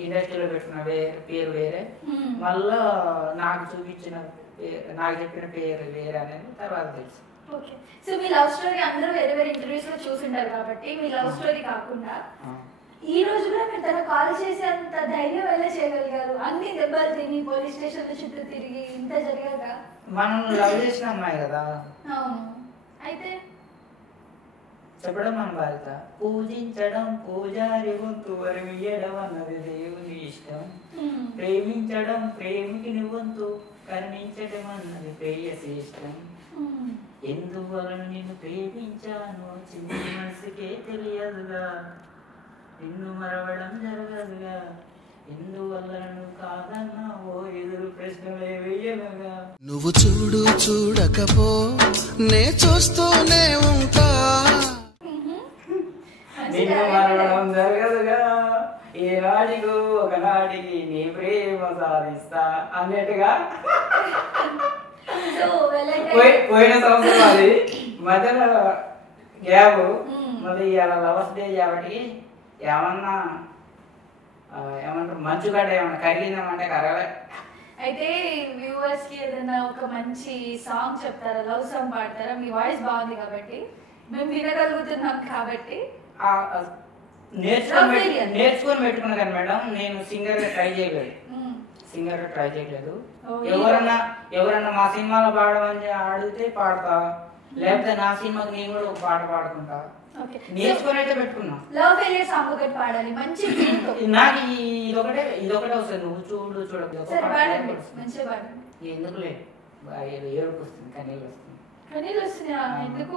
ఇండస్ట్రీలో పెట్టుకున్న పేరు వేరే, మళ్ళా నాకు చూపించిన నాకు చెప్పిన పేరు వేరే అనేది తర్వాత తెలుసు. ఓకే సో మీ లవ్ స్టోరీ అందరూ వేరే వేరే ఇంటర్వ్యూస్ లో చూసింటారు కాబట్టి మీ లవ్ స్టోరీ కాకుండా ఈ రోజు కూడా మీరు తన కాల్ చేసే అంత ధైర్యం ఎలా చేయగలిగారు? అన్ని దెబ్బలు తిని పోలీస్ స్టేషన్ లో చుట్టూ తిరిగి ఇంత జరిగాక. మనం లవ్ చేసిన అమ్మాయి కదా. అవును, అయితే చెప్పడం మన బాధ్యత. పూజించడం పూజారి వంతు, వరమియ్యడం అన్నది దేవుని ఇష్టం. ప్రేమించడం ప్రేమికుని వంతు, కరుణించడం అన్నది ప్రేయసి ఇష్టం. ఎందువలన నిన్ను ప్రేమించాను చిన్న మనసుకే తెలియదుగా, నిన్ను మరవడం జరగదుగా, ఎందువల్ల నువ్వు కాదన్నా ఓ ఎదురు ప్రశ్నలే వేయనుగా. నువ్వు చూడు చూడకపో నే చూస్తూనే ఉంటా, నిన్ను మరవడం జరగదుగా, ఏ నాటికు ఒకనాటికి నీ ప్రేమ సాధిస్తా అన్నట్టుగా. పోయిన సంవత్సరం అది మధ్యలో గ్యాప్, మళ్ళీ ఇలా లవర్స్ డే కాబట్టి ఏమంటారు మంచుగడ్డ ఏమన్నా కరిగిందామంటే కరగలే. అయితే వ్యూవర్స్ కి ఏదైనా ఒక మంచి సాంగ్ చెప్తారా? లవ్ సాంగ్ పాడతారా? మీ వాయిస్ బాగుంది కాబట్టి, మేము వినగలుగుతున్నాం కాబట్టి. నేర్చుకొని పెట్టుకున్నా కానీ మేడం, నేను సింగర్ ట్రై చేయలేదు. ఎవరన్నా మా సినిమాలో పాడమని అడిగితే పాడతా, లేకపోతే నా సినిమాకి నేను కూడా ఒక పాట పాడుకుంటా. నేర్చుకొని అయితే పెట్టుకున్నా. లవ్ ఫెయిలియర్ సాంగ్ ఒకటి పాడాలి మంచి ఫీల్ తో. నాకు ఇదొకటే వస్తుంది. నువ్వు చూడకు మంచిగా పాడండి. ఎందుకులే ఏడుపు వస్తుంది, కన్నీళ్ళు వస్తుంది. కనీలు వస్తున్నాయా? ఎందుకు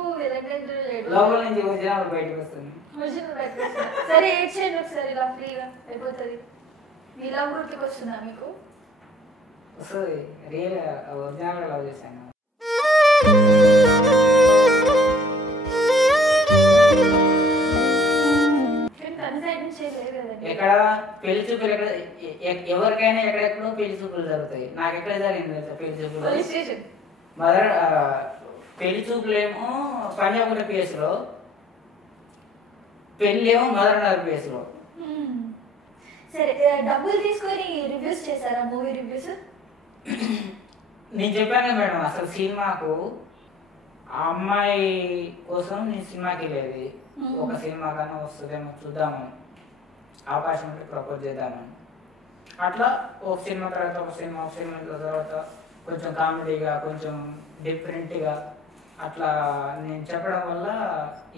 లోపల నుంచి వచ్చినప్పుడు బయటకు వస్తుంది. సరే ఏడ్ చేయండి ఒకసారి, ఇలా ఫ్రీగా అయిపోతుంది. మీ లవ్ గుర్తుకు వస్తుందా మీకు? వస్తుంది. రియల్ ఒరిజినల్ లవ్ చేశాను. ఎక్కడ పెళ్లి చూపులు ఎక్కడ ఎవరికైనా ఎక్కడెక్కడో పెళ్లి చూపులు జరుగుతాయి. నాకు ఎక్కడ జరిగింది పెళ్లి చూపులు? మదర్ పెళ్లి చూపులేమో పంజాగుట్ట పిఎస్లో, పెళ్లి ఏమో మదర్ పిఎస్లో. సరే, డబ్బులు తీసుకొని రివ్యూస్ చేశారా మూవీ రివ్యూస్? నేను చెప్పాను మేడం, అసలు సినిమాకు ఆ అమ్మాయి కోసం నేను సినిమాకి వెళ్ళేది. ఒక సినిమా కన్నా వస్తుందేమో చూద్దాము, అవకాశం ఉంటే ప్రపోజ్ చేద్దామని. అట్లా ఒక సినిమా తర్వాత ఒక సినిమా, ఒక సినిమా తర్వాత కొంచెం కామెడీగా, కొంచెం డిఫరెంట్గా అట్లా నేను చెప్పడం వల్ల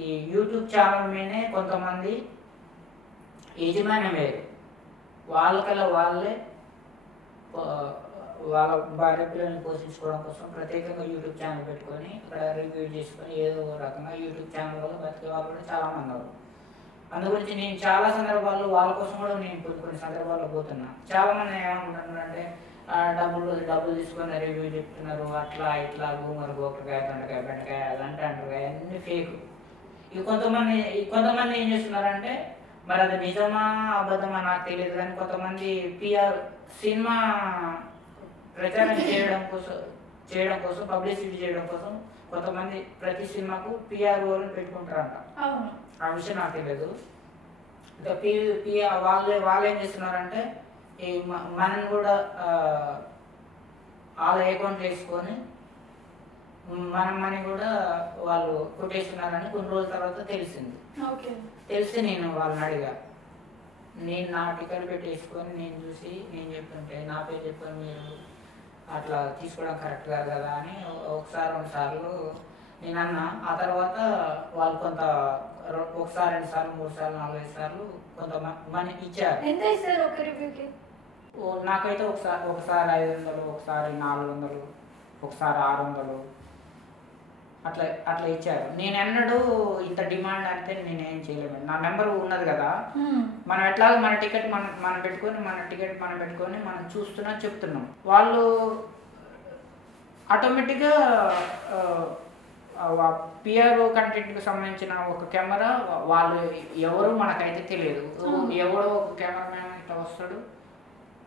ఈ యూట్యూబ్ ఛానల్ మీదనే కొంతమంది యజమాని వేరు, వాళ్ళకల్లా వాళ్ళే వాళ్ళ భార్య పిల్లల్ని పోషించుకోవడం కోసం ప్రత్యేకంగా యూట్యూబ్ ఛానల్ పెట్టుకొని అక్కడ రివ్యూ చేసుకొని ఏదో రకంగా యూట్యూబ్ ఛానల్ వల్ల బతికే వాళ్ళు కూడా చాలామంది ఉన్నారు. అందు గురించి నేను చాలా సందర్భాల్లో వాళ్ళ కోసం కూడా నేను కొన్ని సందర్భాల్లో పోతున్నా. చాలామంది ఏమనుకుంటున్నారంటే డబ్బులు తీసుకొని రివ్యూ చెప్తున్నారు, అట్లా ఇట్లా గూమరు గోకరకాయ దొండకాయ బెండకాయ అదంటే అంటారు, అన్నీ ఫేక్. కొంతమంది ఏం చేస్తున్నారంటే, మరి అది నిజమా అబద్ధమా నాకు తెలియదు కానీ కొంతమంది పిఆర్ సినిమా ప్రచారం చేయడం కోసం పబ్లిసిటీ చేయడం కోసం కొంతమంది ప్రతి సినిమాకు పిఆర్ ఓని పెట్టుకుంటారంట. ఆ విషయం నాకు తెలియదు. ఇంకా వాళ్ళు ఏం చేస్తున్నారంటే ఈ మనని కూడా వాళ్ళ అకౌంట్ వేసుకొని మన మనీ కూడా వాళ్ళు కొట్టేస్తున్నారని కొన్ని రోజుల తర్వాత తెలిసింది. తెలిసి నేను వాళ్ళని అడిగా, నేను నా టికెట్ పెట్టేసుకొని నేను చూసి నేను చెప్తుంటే నా పేరు చెప్పని మీరు అట్లా తీసుకోవడం కరెక్ట్ కాదు కదా అని ఒకసారి 2 సార్లు నేను అన్నా. ఆ తర్వాత వాళ్ళు కొంత ఒకసారి 2 సార్లు 3 సార్లు 4 5 సార్లు కొంత మనీ ఇచ్చారు. ఎంత ఇస్తారు ఒక రివ్యూకి? నాకైతే ఒకసారి 500, ఒకసారి 400, ఒకసారి 600 అట్లా ఇచ్చారు. నేను ఎన్నడూ ఇంత డిమాండ్ అంటే నేనేం చేయలేము. నా నెంబర్ ఉన్నది కదా, మనం ఎట్లాగో మన టికెట్ మనం పెట్టుకొని మనం చూస్తున్నా చెప్తున్నాం. వాళ్ళు ఆటోమేటిక్గా పిఆర్ కంటెంట్కి సంబంధించిన ఒక కెమెరా వాళ్ళు ఎవరు మనకైతే తెలియదు. ఎవడో ఒక కెమెరామ్యాన్ ఇట్లా వస్తాడు,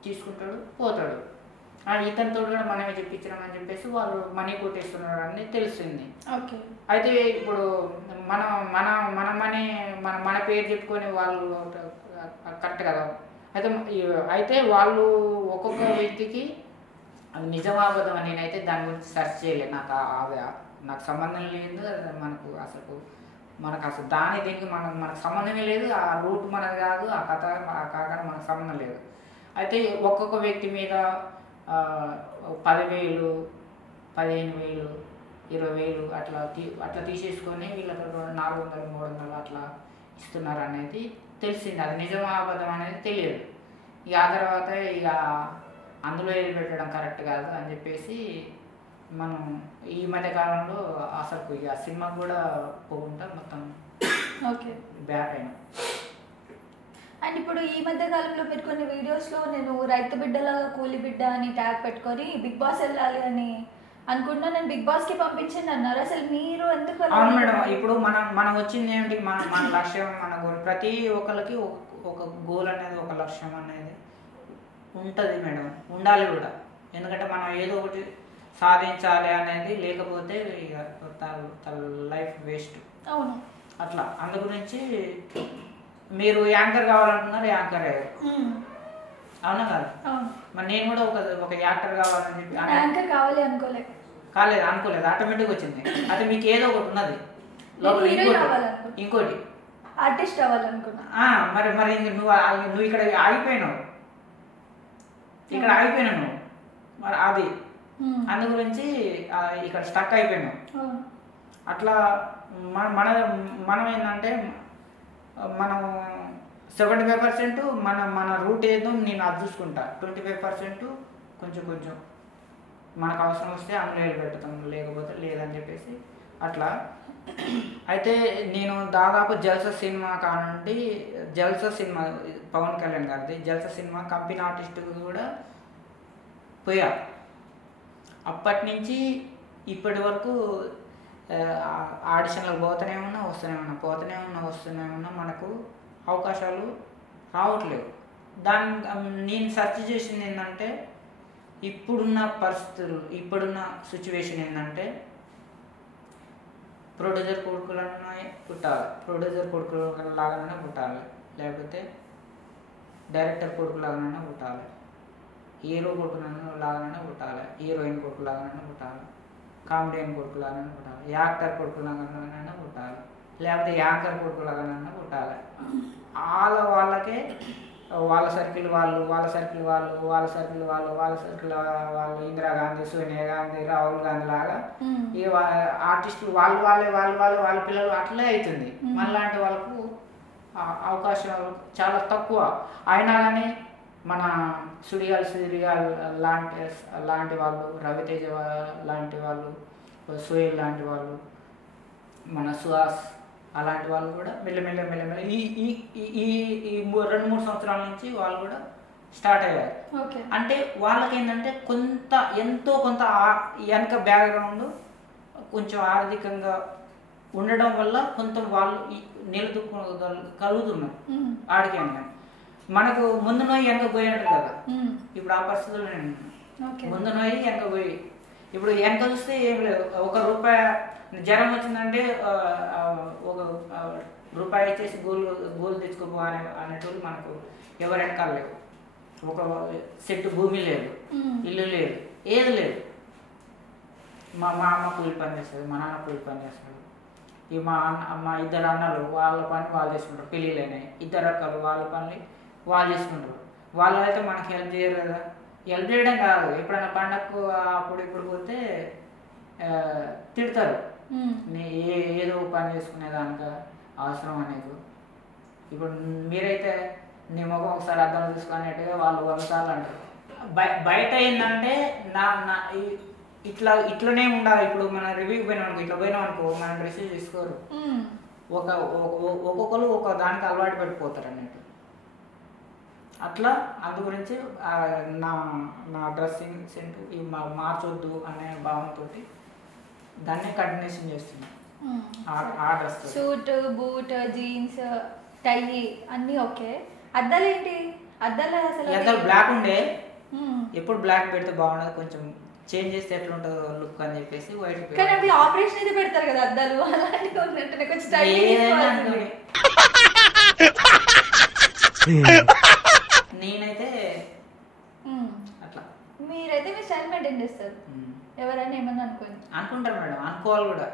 తీసుకుంటాడు, పోతాడు. ఇతనితో కూడా మనమే చెప్పించినామని చెప్పేసి వాళ్ళు మనీ కొట్టేస్తున్నారు అని తెలిసింది. అయితే ఇప్పుడు మన పేరు చెప్పుకొని వాళ్ళు కరెక్ట్ కదా. అయితే వాళ్ళు ఒక్కొక్క వ్యక్తికి అది నిజమాబద్ధం అని నేనైతే దాని గురించి సెర్చ్ చేయలేదు. నాకు సంబంధం లేదు. మనకు అసలు దీనికి మనకు సంబంధమే లేదు. ఆ రూట్ మనది కాదు, ఆ కథ మనకు సంబంధం లేదు. అయితే ఒక్కొక్క వ్యక్తి మీద 10,000, 15,000, 20,000 అట్లా తీసేసుకొని వీళ్ళకి 400, 300 అట్లా ఇస్తున్నారు అనేది తెలిసింది. అది నిజమా అబద్ధం అనేది తెలియదు. ఇక ఆ తర్వాత ఇక అందులో ఏది పెట్టడం కరెక్ట్ కాదు అని చెప్పేసి మనం ఈ మధ్య కాలంలో అసలు ఇక సినిమా కూడా పోకుండా మొత్తం బ్యాక్ అయినా. అండ్ ఇప్పుడు ఈ మధ్య కాలంలో మీరు కొన్ని వీడియోస్లో నేను రైతు బిడ్డలాగా కూలి బిడ్డ అని ట్యాగ్ పెట్టుకొని బిగ్ బాస్ వెళ్ళాలి అని అనుకుంటున్నా, నేను బిగ్ బాస్కి పంపించండి అన్నారు. అసలు మీరు ఎందుకు? అవును మేడం, ఇప్పుడు మనం వచ్చింది ఏమిటి, మన లక్ష్యం, మన గోల్. ప్రతి ఒక్కరికి ఒక గోల్ అనేది, ఒక లక్ష్యం అనేది ఉంటుంది మేడం, ఉండాలి కూడా. ఎందుకంటే మనం ఏదో ఒకటి సాధించాలి అనేది లేకపోతే లైఫ్ వేస్ట్. అవును, అట్లా. అందు గురించి మీరు యాంకర్ కావాలంటున్నారు, యాంకర్ అయ్యారు. అవునా కాదు? మరి నేను కూడా ఒక యాక్టర్ కావాలని చెప్పి యాంకర్ అనుకోలేదు, ఆటోమేటిక్ వచ్చింది. అయితే మీకు ఏదో ఒకటి ఉన్నది ఇంకోటి ఆర్టిస్ట్ అవ్వాలనుకున్నా. మరి నువ్వు ఇక్కడ ఆగిపోయినావు, నువ్వు మరి అది అందు గురించి ఇక్కడ స్టక్ అయిపోయినావు. అట్లా మనం ఏంటంటే మనం 75% మన రూట్ ఏదో నేను అది చూసుకుంటా, 25% కొంచెం మనకు అవసరం వస్తే అందులో పెడతాం, లేకపోతే లేదని చెప్పేసి అట్లా. అయితే నేను దాదాపు జల్సా సినిమా కానుండి, జల్సా సినిమా పవన్ కళ్యాణ్ గారిది జల్సా సినిమా కంపెనీ ఆర్టిస్ట్కి కూడా పోయా. అప్పటి నుంచి ఇప్పటి వరకు ఆడిషన్లకు పోతూనే ఉన్నా మనకు అవకాశాలు రావట్లేవు. నేను సెర్చ్ చేసింది ఏంటంటే, ఇప్పుడున్న పరిస్థితులు, ఇప్పుడున్న సిచ్యువేషన్ ఏంటంటే ప్రొడ్యూసర్ కొడుకులన్నా పుట్టాలి, ప్రొడ్యూసర్ కొడుకుల లాగానే పుట్టాలి, లేకపోతే డైరెక్టర్ కొడుకు లాగానే పుట్టాలి, హీరో కొడుకు లాగానే పుట్టాలి, హీరోయిన్ కొడుకు లాగానే పుట్టాలి, కామెడియన్ కొడుకు లాగానే పుట్టాలి, యాక్టర్ కొడుకు లాగానే పుట్టాలి, లేకపోతే యాంకర్ కొడుకు లాగానే పుట్టాలి. వాళ్ళకే వాళ్ళ సర్కిల్ వాళ్ళు ఇందిరాగాంధీ, సోనియా గాంధీ, రాహుల్ గాంధీ లాగా ఈ ఆర్టిస్టులు వాళ్ళ పిల్లలు అట్లే అవుతుంది. మనలాంటి వాళ్ళకు అవకాశాలు చాలా తక్కువ. అయినా కానీ మన సుడిగాల్ లాంటి వాళ్ళు, రవితేజ లాంటి వాళ్ళు, సోయల్ లాంటి వాళ్ళు, మన సుహాస్ అలాంటి వాళ్ళు కూడా మెల్లమెల్ల ఈ 2-3 సంవత్సరాల నుంచి వాళ్ళు కూడా స్టార్ట్ అయ్యారు. అంటే వాళ్ళకి ఏంటంటే ఎంతో కొంత వెనక బ్యాక్గ్రౌండ్ కొంచెం ఆర్థికంగా ఉండడం వల్ల కొంత వాళ్ళు నిలదొక్కగలుగుతున్నారు ఆడికైనా. మనకు ముందు నోయి వెనక పోయి అంటారు కదా, ఇప్పుడు ఆ పరిస్థితుల్లో నేను ముందు నోయి వెనక పోయి, ఇప్పుడు వెనక చూస్తే ఏం లేదు. ₹1 జ్వరం వచ్చిందంటే ₹1 ఇచ్చేసి గోలు తెచ్చుకోపో అనేటోళ్ళు మనకు ఎవరు వెనకాల లేవు. ఒక సెట్ భూమి లేదు, ఇల్లు లేదు, ఏది లేదు. మా అమ్మ కూలి పని చేస్తుంది, మా నాన్న కూలి పని చేస్తాడు. మా 2 అన్నలు వాళ్ళ పని వాళ్ళు చేసుకుంటారు, పెళ్ళిళ్ళైనాయి. 2 అక్కలు వాళ్ళ పని వాళ్ళు చేసుకుంటారు. వాళ్ళు అయితే మనకి హెల్ప్ చేయరు కదా. హెల్ప్ చేయడం కాదు, ఎప్పుడైనా పండగకు అప్పుడు ఇప్పుడు పోతే తిడతారు, ఏదో పని చేసుకునేదానిక అవసరం అనేది. ఇప్పుడు మీరైతే నీ ముఖం ఒకసారి అర్థం చూసుకునేట్టుగా వాళ్ళు 100 సార్లు అంటారు. బయట ఏంటంటే ఇట్లనే ఉండాలి. ఇప్పుడు మన రివ్యూకి పోయినాం అనుకో మనం రిసీవ్ చేసుకోరు. ఒక్కొక్కరు ఒక దానికి అలవాటు పడిపోతారు అన్నట్టు. అట్లా అందు గురించి నా డ్రెస్సింగ్ సెంట్ మార్చొద్దు అనే భావంతో దాన్ని కంటిన్యూషన్ చేస్తున్నాను. ఆ డ్రెస్ సూట్, బూట్, జీన్స్, టై అన్నీ ఓకే. అద్దాలు ఏంటి? అద్దాలు అసలు బ్లాక్ ఉండే, ఎప్పుడు బ్లాక్ పెడితే బాగుండదు, కొంచెం చేంజ్ చేస్తే ఎట్లా ఉంటుందో లుక్ అని చెప్పేసి వైట్. కానీ అవి ఆపరేషన్ అయితే పెడతారు కదా అద్దాలు, అలాంటివి ఉన్నట్టు కొంచెం స్టైల్. నేనైతే అట్లా. మీరైతే మీ స్టైల్ మెయింటైన్ చేస్తారు, ఎవరైనా ఏమన్నా అనుకుంటారు మేడం, అనుకోవాలి కూడా.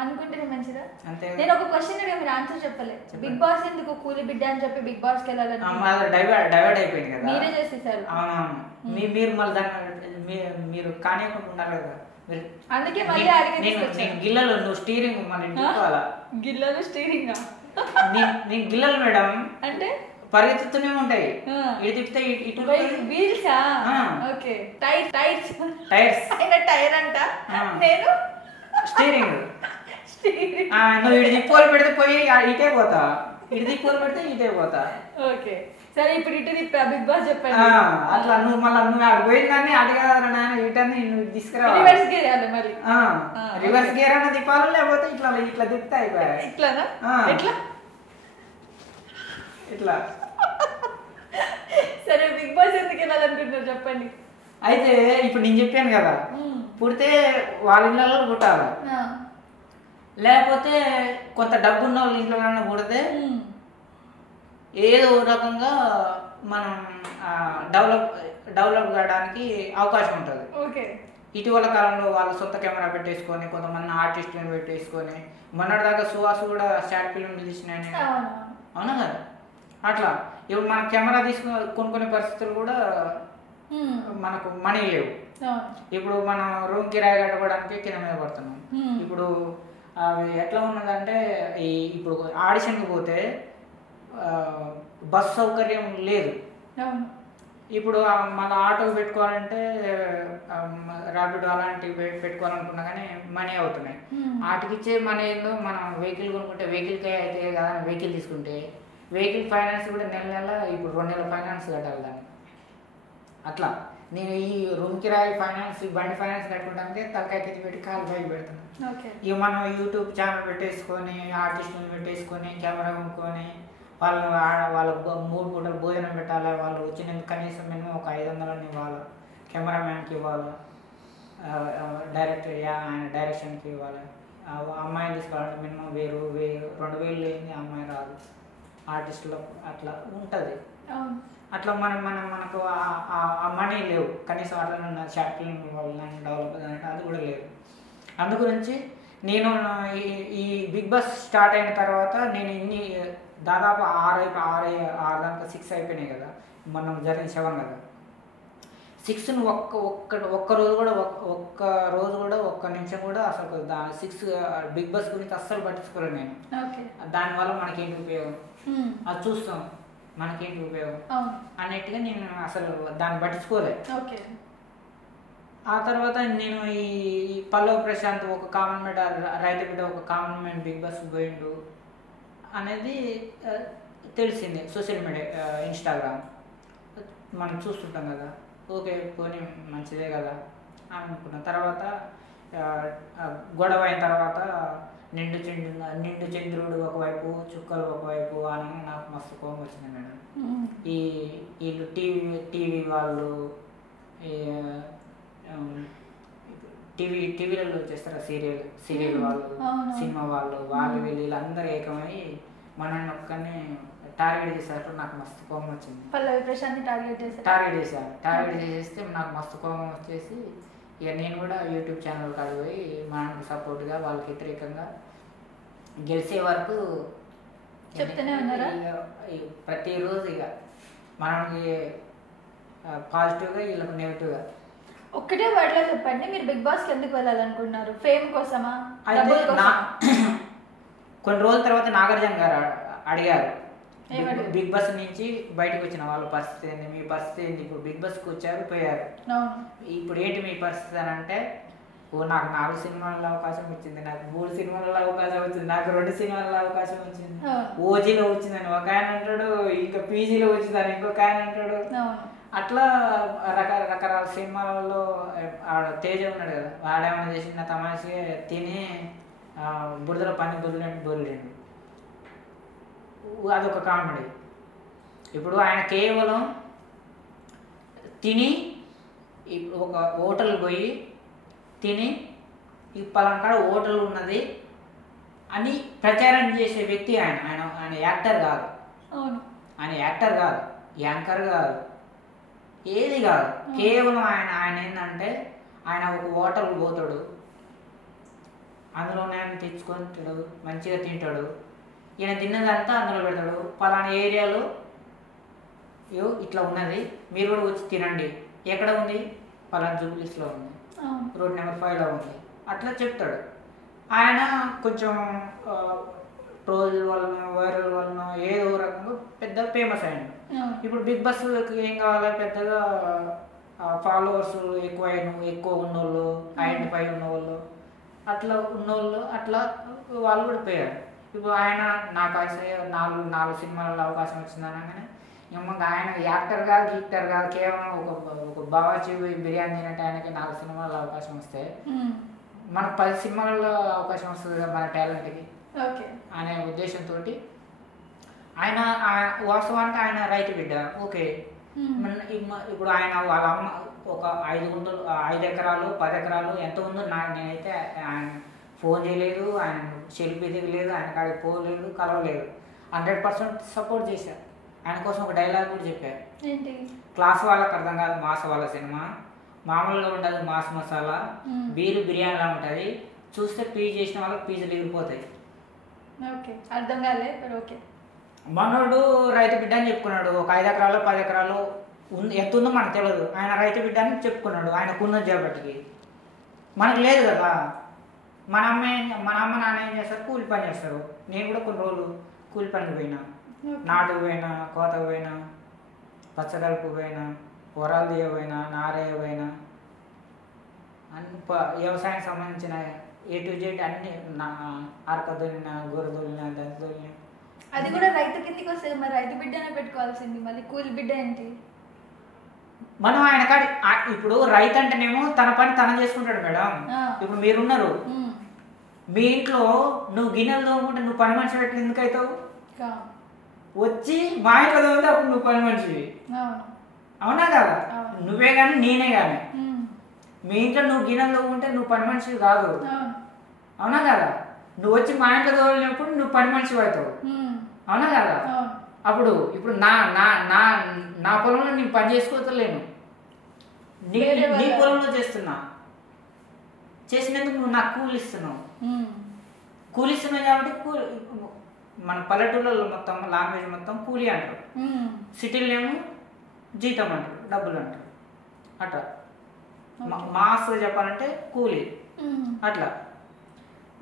అనుకుంటేనే మంచిదా? అంతే. నేను ఒక క్వశ్చన్ అడిగా, మీరు ఆన్సర్ చెప్పలే. బిగ్ బాస్ ఎందుకు కూలి బిడ్డ అని చెప్పి బిగ్ బాస్ కి వెళ్ళాలని డైవర్ట్ అయిపోయింది కదా, మీరే చేసేసారు. అవునవును, మీరు మళ్ళీ దాన్ని మీరు కానివ్వకుండా ఉండాలి కదా. అందుకే మళ్ళీ నేను గిల్లలు, నువ్వు స్టీరింగ్ మళ్ళీ గిల్లలు స్టీరింగ్ నేను గిల్లలు మేడం అంటే పరిగెత్తుతూనే ఉంటాయి, ఇటు తిప్పితే ఇటు. వీల్సా? ఓకే. టైర్స్ ఆయన టైర్ అంట, నేను స్టీరింగ్. నువ్వు ఇటు దిక్కులు పెడితే పోయి ఇటే పోతా, ఇటు దిక్కులు పెడితే ఇటే పోతా. ఓకే సరే, ఇప్పుడు ఇటు తిప్పా బిగ్ బాస్ చెప్పాను. అట్లా నువ్వు మళ్ళీ అటు పోయిందాన్ని అడిగారు నాయన, ఇటని నువ్వు తీసుకురా. రివర్స్ గేర్ వేయాలి మళ్ళీ. రివర్స్ గేర్ అన్న తిప్పాలి, లేకపోతే ఇట్లా తిప్పితే అయిపోయా. ఇట్లానా? ఎట్లా? ఇట్లా. సరే, బిగ్ బాస్ ఎందుకు వెళ్ళాలనుకుంటున్నారు చెప్పండి. అయితే ఇప్పుడు నేను చెప్పాను కదా, పుడితే వాళ్ళ ఇళ్ళలో పుట్టాలి, లేకపోతే కొంత డబ్బు ఉన్న వాళ్ళ ఇంట్లో పుడితే ఏదో రకంగా మనం డెవలప్ కావడానికి అవకాశం ఉంటుంది. ఇటీవల కాలంలో వాళ్ళ సొంత కెమెరా పెట్టేసుకొని, కొంతమంది ఆర్టిస్టులను పెట్టేసుకొని, మొన్నటిదాకా సుహాస్ కూడా షార్ట్ ఫిల్మ్ తీసినాయని, అవునా కదా. అట్లా ఇప్పుడు మనం కెమెరా కొనుక్కునే పరిస్థితులు కూడా మనకు మనీ లేవు. ఇప్పుడు మనం రూమ్ కిరాయి కట్టుకోవడానికి కింద మీద పడుతున్నాం. ఇప్పుడు అవి ఎట్లా ఉన్నదంటే, ఇప్పుడు ఆడిషన్కి పోతే బస్ సౌకర్యం లేదు. ఇప్పుడు మళ్ళీ ఆటో పెట్టుకోవాలంటే ర్యాపిడో అలాంటివి పెట్టుకోవాలనుకున్నా కానీ మనీ అవుతున్నాయి. వాటికి ఇచ్చే మనీ ఏందో మనం వెహికల్ కొనుక్కుంటే వెహికల్కే అయితే కదా, వెహికల్ తీసుకుంటే వెహికల్ ఫైనాన్స్ కూడా నెల నెల ఇప్పుడు 2 నెలల ఫైనాన్స్ కట్టాలి దాన్ని. అట్లా నేను ఈ రూమ్ కిరాయి ఫైనాన్స్, బండి ఫైనాన్స్ కట్టుకుంటానంటే తలకాయ కింద పెట్టి కాలు పైకి పెడతాను. ఇక మనం యూట్యూబ్ ఛానల్ పెట్టేసుకొని ఆర్టిస్టులను పెట్టేసుకొని కెమెరా కొనుక్కొని వాళ్ళకు 3 పూటలు భోజనం పెట్టాలి. వాళ్ళు వచ్చినందుకు కనీసం మినిమం ఒక 500 ఇవ్వాలి, కెమెరామ్యాన్కి ఇవ్వాలి, ఆయన డైరెక్షన్కి ఇవ్వాలి. అమ్మాయిని తీసుకోవాలంటే మినిమం 1000-2000 లేని అమ్మాయి రాదు ఆర్టిస్టులో. అట్లా ఉంటుంది. అట్లా మనకు ఆ మనీ లేవు. కనీసం అట్లా షార్ట్ ఫిల్మ్ వాళ్ళని డెవలప్ అంటే అది కూడా లేదు. అందు గురించి నేను ఈ బిగ్ బాస్ స్టార్ట్ అయిన తర్వాత నేను దాదాపు 6 దాకా 6 అయిపోయినాయి కదా, మనం జరిగిన 7 కదా. 6ను ఒక్క రోజు కూడా ఒక్క నిమిషం కూడా అసలు 6 బిగ్ బాస్ గురించి అస్సలు పట్టించుకోలేదు నేను. దానివల్ల మనకేంటి ఉపయోగం, అది చూస్తాం మనకేంటి ఉపయోగం అన్నట్టుగా నేను అసలు దాన్ని పట్టించుకోలేదు. ఆ తర్వాత నేను ఈ పల్లవ్ ప్రశాంత్ ఒక కామన్ మ్యాన్, రైతు బిడ్డ ఒక కామన్ మ్యాన్ బిగ్ బాస్ పోయిండు అనేది తెలిసింది. సోషల్ మీడియా, ఇన్స్టాగ్రామ్ మనం చూస్తుంటాం కదా. ఓకే పోనీ మంచిదే కదా అనుకున్న తర్వాత గొడవ అయిన తర్వాత నిండు చంద్రుడు ఒకవైపు, చుక్కలు ఒకవైపు అని నాకు మస్తు కోపం వచ్చింది మేడం. వీళ్ళు టీవీ వాళ్ళు, టీవీలలో చేస్తారు సీరియల్ వాళ్ళు, సినిమా వాళ్ళు వీళ్ళందరూ ఏకమై మనల్ని ఒక్కరిని టార్గెట్ చేశారు. నాకు మస్తు కోపం వచ్చింది. పల్లవి ప్రశాంత్ టార్గెట్ చేసేస్తే నాకు మస్తు కోపం వచ్చేసి ఇక నేను కూడా యూట్యూబ్ ఛానల్ కాడికి పోయి మనకు సపోర్ట్గా వాళ్ళకి వ్యతిరేకంగా గెలిచే వరకు చెప్తూనే ఉన్నారా? ప్రతిరోజు ఇక మనకి పాజిటివ్గా వీళ్ళకి నెగిటివ్గా. ఒక్కటే వర్డ్లో చెప్పండి, మీరు బిగ్ బాస్కి ఎందుకు వెళ్ళాలనుకుంటున్నారు? ఫేమ్ కోసమా? కొన్ని రోజుల తర్వాత నాగార్జున గారు అడిగారు బిగ్ బాస్ నుంచి బయటకు వచ్చిన వాళ్ళ పరిస్థితి ఏంది, మీ పరిస్థితి ఏంది, ఇప్పుడు బిగ్ బాస్కి వచ్చారు పోయారు, ఇప్పుడు ఏంటి మీ పరిస్థితి అని అంటే, నాకు 4 సినిమాలలో అవకాశం వచ్చింది, నాకు 3 సినిమాలలో అవకాశం వచ్చింది, నాకు 2 సినిమాలలో అవకాశం వచ్చింది, ఓజీలో వచ్చిందని ఒక ఆయన అంటాడు, ఇంకా పీజీలో వచ్చిందని ఇంకొక ఆయన అంటాడు. అట్లా రకరకాల సినిమాలలో తేజ ఉన్నాడు కదా, వాడేమైనా చేసిన తమాషే తిని బురదలో పని బొర్రెండు, అదొక కామెడీ. ఇప్పుడు ఆయన కేవలం తిని ఒక హోటల్ పోయి తిని ఈ పలానా హోటల్ ఉన్నది అని ప్రచారం చేసే వ్యక్తి ఆయన యాక్టర్ కాదు, ఆయన యాక్టర్ కాదు, యాంకర్ కాదు, ఏది కాదు. కేవలం ఆయన ఏంటంటే ఆయన ఒక హోటల్ పోతాడు, అందులోనే ఆయన తెచ్చుకొని తింటాడు, మంచిగా తింటాడు, ఈయన తిన్నదంతా అందులో పెడతాడు. పలానా ఏరియాలో ఇట్లా ఉన్నది, మీరు కూడా వచ్చి తినండి, ఎక్కడ ఉంది, పలానా జూబ్లీస్లో ఉంది, రోడ్ నెంబర్ 5లో ఉంది, అట్లా చెప్తాడు. ఆయన కొంచెం ట్రోల్ వలన వైరల్ వలన ఏదో రకంగా పెద్ద ఫేమస్ అయ్యాడు. ఇప్పుడు బిగ్ బాస్ ఏం కావాలి, పెద్దగా ఫాలోవర్స్ ఎక్కువ ఉన్నోళ్ళు, ఐడెంటిఫై ఉన్నవాళ్ళు, అట్లా ఉన్నోళ్ళు అట్లా వాళ్ళు కూడా పోయారు. ఇప్పుడు ఆయన నాకు 4 సినిమాలలో అవకాశం వచ్చింది అనగానే ఆయన యాక్టర్ కాదు, గీక్టర్ కాదు, కేవలం ఒక బావాచి బిర్యానీ తినంటే ఆయనకి 4 సినిమాలలో అవకాశం వస్తే మనకు 10 సినిమాలలో అవకాశం వస్తుంది కదా మన టాలెంట్కి అనే ఉద్దేశంతో ఆయన వాస్తవానికి ఆయన రైతు బిడ్డ. ఓకే, ఇప్పుడు ఆయన వాళ్ళ అమ్మ ఒక 5 ఎకరాలు 10 ఎకరాలు ఎంత ఉందో నేనైతే ఆయన ఫోన్ చేయలేదు, ఆయన సెల్ఫీ దిగలేదు, ఆయన కాడికి పోలేదు, కలవలేదు, 100% సపోర్ట్ చేశారు. ఆయన కోసం ఒక డైలాగ్ కూడా చెప్పారు, క్లాస్ వాళ్ళకి అర్థం కాదు మాస్ వాళ్ళ సినిమా, మామూలుగా ఉండదు మాస్ మసాలా, బిర్యానీలా ఉంటుంది, చూస్తే పీజీ చేసిన వాళ్ళకి పీజీలు ఎగిరిపోతాయి. అర్థం కాలే. మనోడు రైతు బిడ్డ అని చెప్పుకున్నాడు, ఒక 5 ఎకరాలు 10 ఎకరాలు ఎంత ఉందో మనకు తెలియదు, ఆయన రైతు బిడ్డ అని చెప్పుకున్నాడు. ఆయనకున్న జాబట్టికి మనకు లేదు కదా. మన అమ్మ నాన్న ఏం చేస్తారు, కూలి పని చేస్తారు. నేను కూడా కొన్ని రోజులు కూలి పనికి పోయినా, నాటుకు పోయినా, కోతకు పోయినా, పచ్చగలుపు పోయినా, పొరాలు తీయబోయినా నారేయబోయినా అన్ని వ్యవసాయానికి సంబంధించిన A to Z అన్ని అరకదొలిన గొర్రెదొలిన దొలిన అది కూడా రైతు కిందకి వస్తుంది. మరి రైతు బిడ్డనే పెట్టుకోవాల్సింది, మళ్ళీ కూలి బిడ్డ ఏంటి? మనం ఆయన కాడి ఇప్పుడు రైతు అంటేనేమో తన పని తన చేసుకుంటాడు మేడం. ఇప్పుడు మీరున్నారు, మీ ఇంట్లో నువ్వు గిన్నెలు తోముకుంటే నువ్వు పని మనిషి పెట్టి ఎందుకు అవుతావు? వచ్చి మా ఇంట్లో తోమితే అప్పుడు నువ్వు పని మనిషివి. అవునా కదా? నువ్వే కానీ నేనే కానీ మీ ఇంట్లో నువ్వు గిన్నెలు తోముకుంటే నువ్వు పని మనిషివి కాదు. అవునా కదా? నువ్వు వచ్చి మా ఇంట్లో తోలినప్పుడు నువ్వు పని మనిషి అవుతావు. అవునా కదా? అప్పుడు ఇప్పుడు నా నా నా నా పొలంలో నేను పని చేసుకోవట్లేను, నీ పొలంలో చేస్తున్నా. చేసినందుకు నువ్వు నాకు కూలి ఇస్తున్నావు. కూలి ఇస్తున్నావు కాబట్టి మన పల్లెటూళ్ళలో మొత్తం లాంగ్వేజ్ మొత్తం కూలి అంటారు, సిటీలో ఏమో జీతం అంటారు, డబ్బులు అంటారు. అట్లా మా ఆస్తులు చెప్పాలంటే కూలి. అట్లా.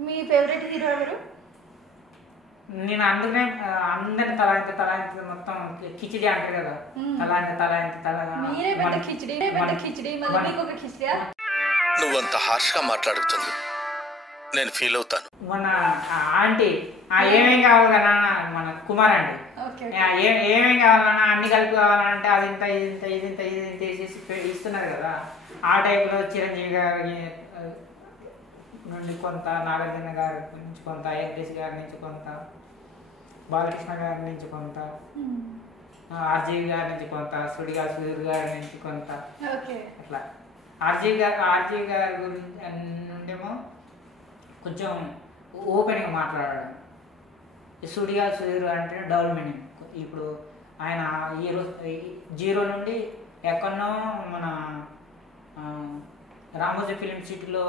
మీ ఫేవరెట్ హీరో ఎవరు? నేను అందరిని తలాంటి మొత్తం కిచిడి అంటారు కదా, నువ్వంత హార్ష్ గా మాట్లాడుతుంది నేను ఫీల్ అవుతాను. మన ఆంటీ ఏమేం కావాలి కదా మన కుమార్ ఆంటీ ఏమేం కావాలన్నా అన్ని కలిపి కావాలంటే అది ఇంత ఇది ఇంత ఇది ఇంత ఇది ఇంత వేసేసి ఇస్తున్నారు కదా. ఆ టైప్లో చిరంజీవి గారి నుండి కొంత, నాగార్జున గారి నుంచి కొంత, వెంకటేష్ గారి నుంచి కొంత, బాలకృష్ణ గారి నుంచి కొంత, ఆర్జీవి గారి నుంచి కొంత, సుధీర్ గారి నుంచి కొంత. అట్లా ఆర్జీవి గారి గురించి నుండేమో కొంచెం ఓపెన్గా మాట్లాడడం. సుధీర్ అంటే డబుల్ మీనింగ్. ఇప్పుడు ఆయన జీరో నుండి ఎక్కడనో మన రామోజీ ఫిలిం సిటీలో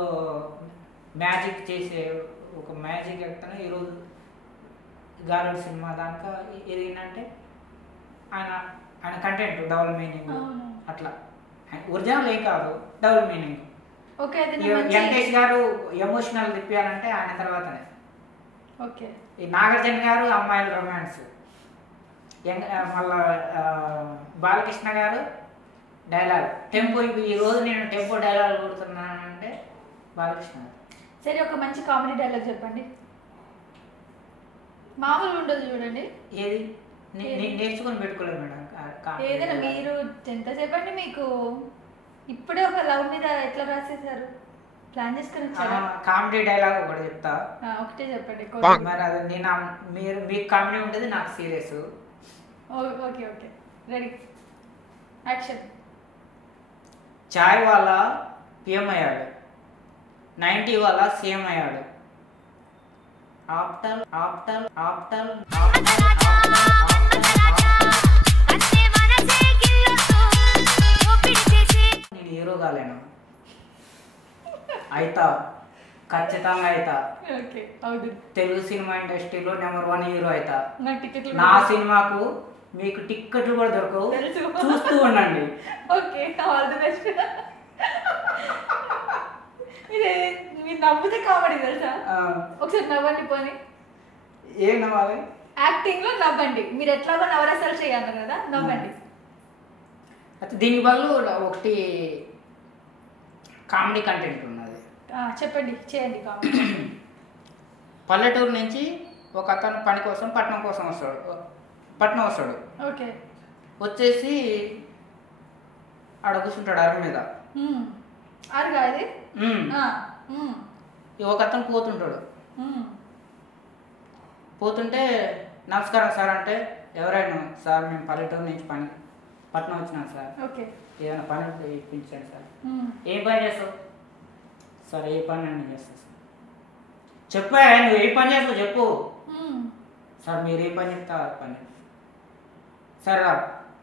మ్యాజిక్ చేసే ఒక మ్యాజిక్ ఎక్కడో ఈరోజు గారుడు సినిమా దాకా ఎదిగిందంటే ఆయన కంటెంట్ డబుల్ మీనింగ్. అట్లా ఒరిజినల్ ఏం కాదు, డబుల్ మీనింగ్. వెంకటేష్ గారు ఎమోషనల్ తిప్పాలంటే ఆయన తర్వాతనే. ఈ నాగార్జున గారు అమ్మాయిల రొమాన్స్, మళ్ళా బాలకృష్ణ గారు డైలాగ్ టెంపో. ఈ రోజు నేను టెంపో డైలాగ్ కొడుతున్నానంటే బాలకృష్ణ గారు. సరే, ఒక మంచి కామెడీ డైలాగ్ చెప్పండి. మామూలు ఉండదు చూడండి. ఏది నేర్చుకొని పెట్టుకోలేదు మేడం. ఏదైనా మీరు ఎంత చెప్పండి. మీకు ఇప్పుడే ఒక లవ్ మీద ఎట్లా రాసేసారు? ప్లాన్ చేసుకుని కామెడీ డైలాగ్ ఒకటి చెప్తా. ఒకటే చెప్పండి. మరి అది మీకు కామెడీ ఉంటుంది, నాకు serious. Okay okay, ready, action. చాయ్ వాళ్ళ పిఎం అయ్యాడు, 90 వాళ్ళ సీఎం అయ్యాడు. నేను హీరో కాలేను, అయితా ఖచ్చితంగా అయితా. తెలుగు సినిమా ఇండస్ట్రీలో నెంబర్ 1 హీరో అయితా. నా సినిమాకు మీకు టిక్కెట్లు కూడా దొరకవు, చూస్తూ ఉండండి. Okay, all the best. మీరు నవ్వుతే కామెడీ తెలుసా? ఒకసారి నవ్వండి పోనీ. ఏం నవ్వాలి? యాక్టింగ్ లో నవ్వండి. మీరు ఎట్లాగో నవరసాలు చేయాలి కదా, నవ్వండి. అయితే దీని బదులు ఒకటి కామెడీ కంటెంట్ ఉన్నది, చెప్పండి, చేయండి కామెడీ. పల్లెటూరు నుంచి ఒక అతను పని కోసం పట్నం వస్తాడు. ఓకే. వచ్చేసి ఆడ కూర్చుంటాడు అరుగు మీద. అరుగా అది? ఒక అతను పోతుంటాడు. పోతుంటే నమస్కారం సార్ అంటే, ఎవరైనా సార్ మేము పల్లెటూరు నుంచి పట్నం వచ్చినాం సార్, ఏదైనా పని ఉంటే ఇప్పించండి సార్. ఏం పని చేస్తావు సార్? ఏ పని అని చేస్తావు సార్? చెప్పా, నువ్వు ఏ పని చేస్తావు చెప్పు సార్. మీరు ఏ పని చెప్తా ఆ పని. సరే రా,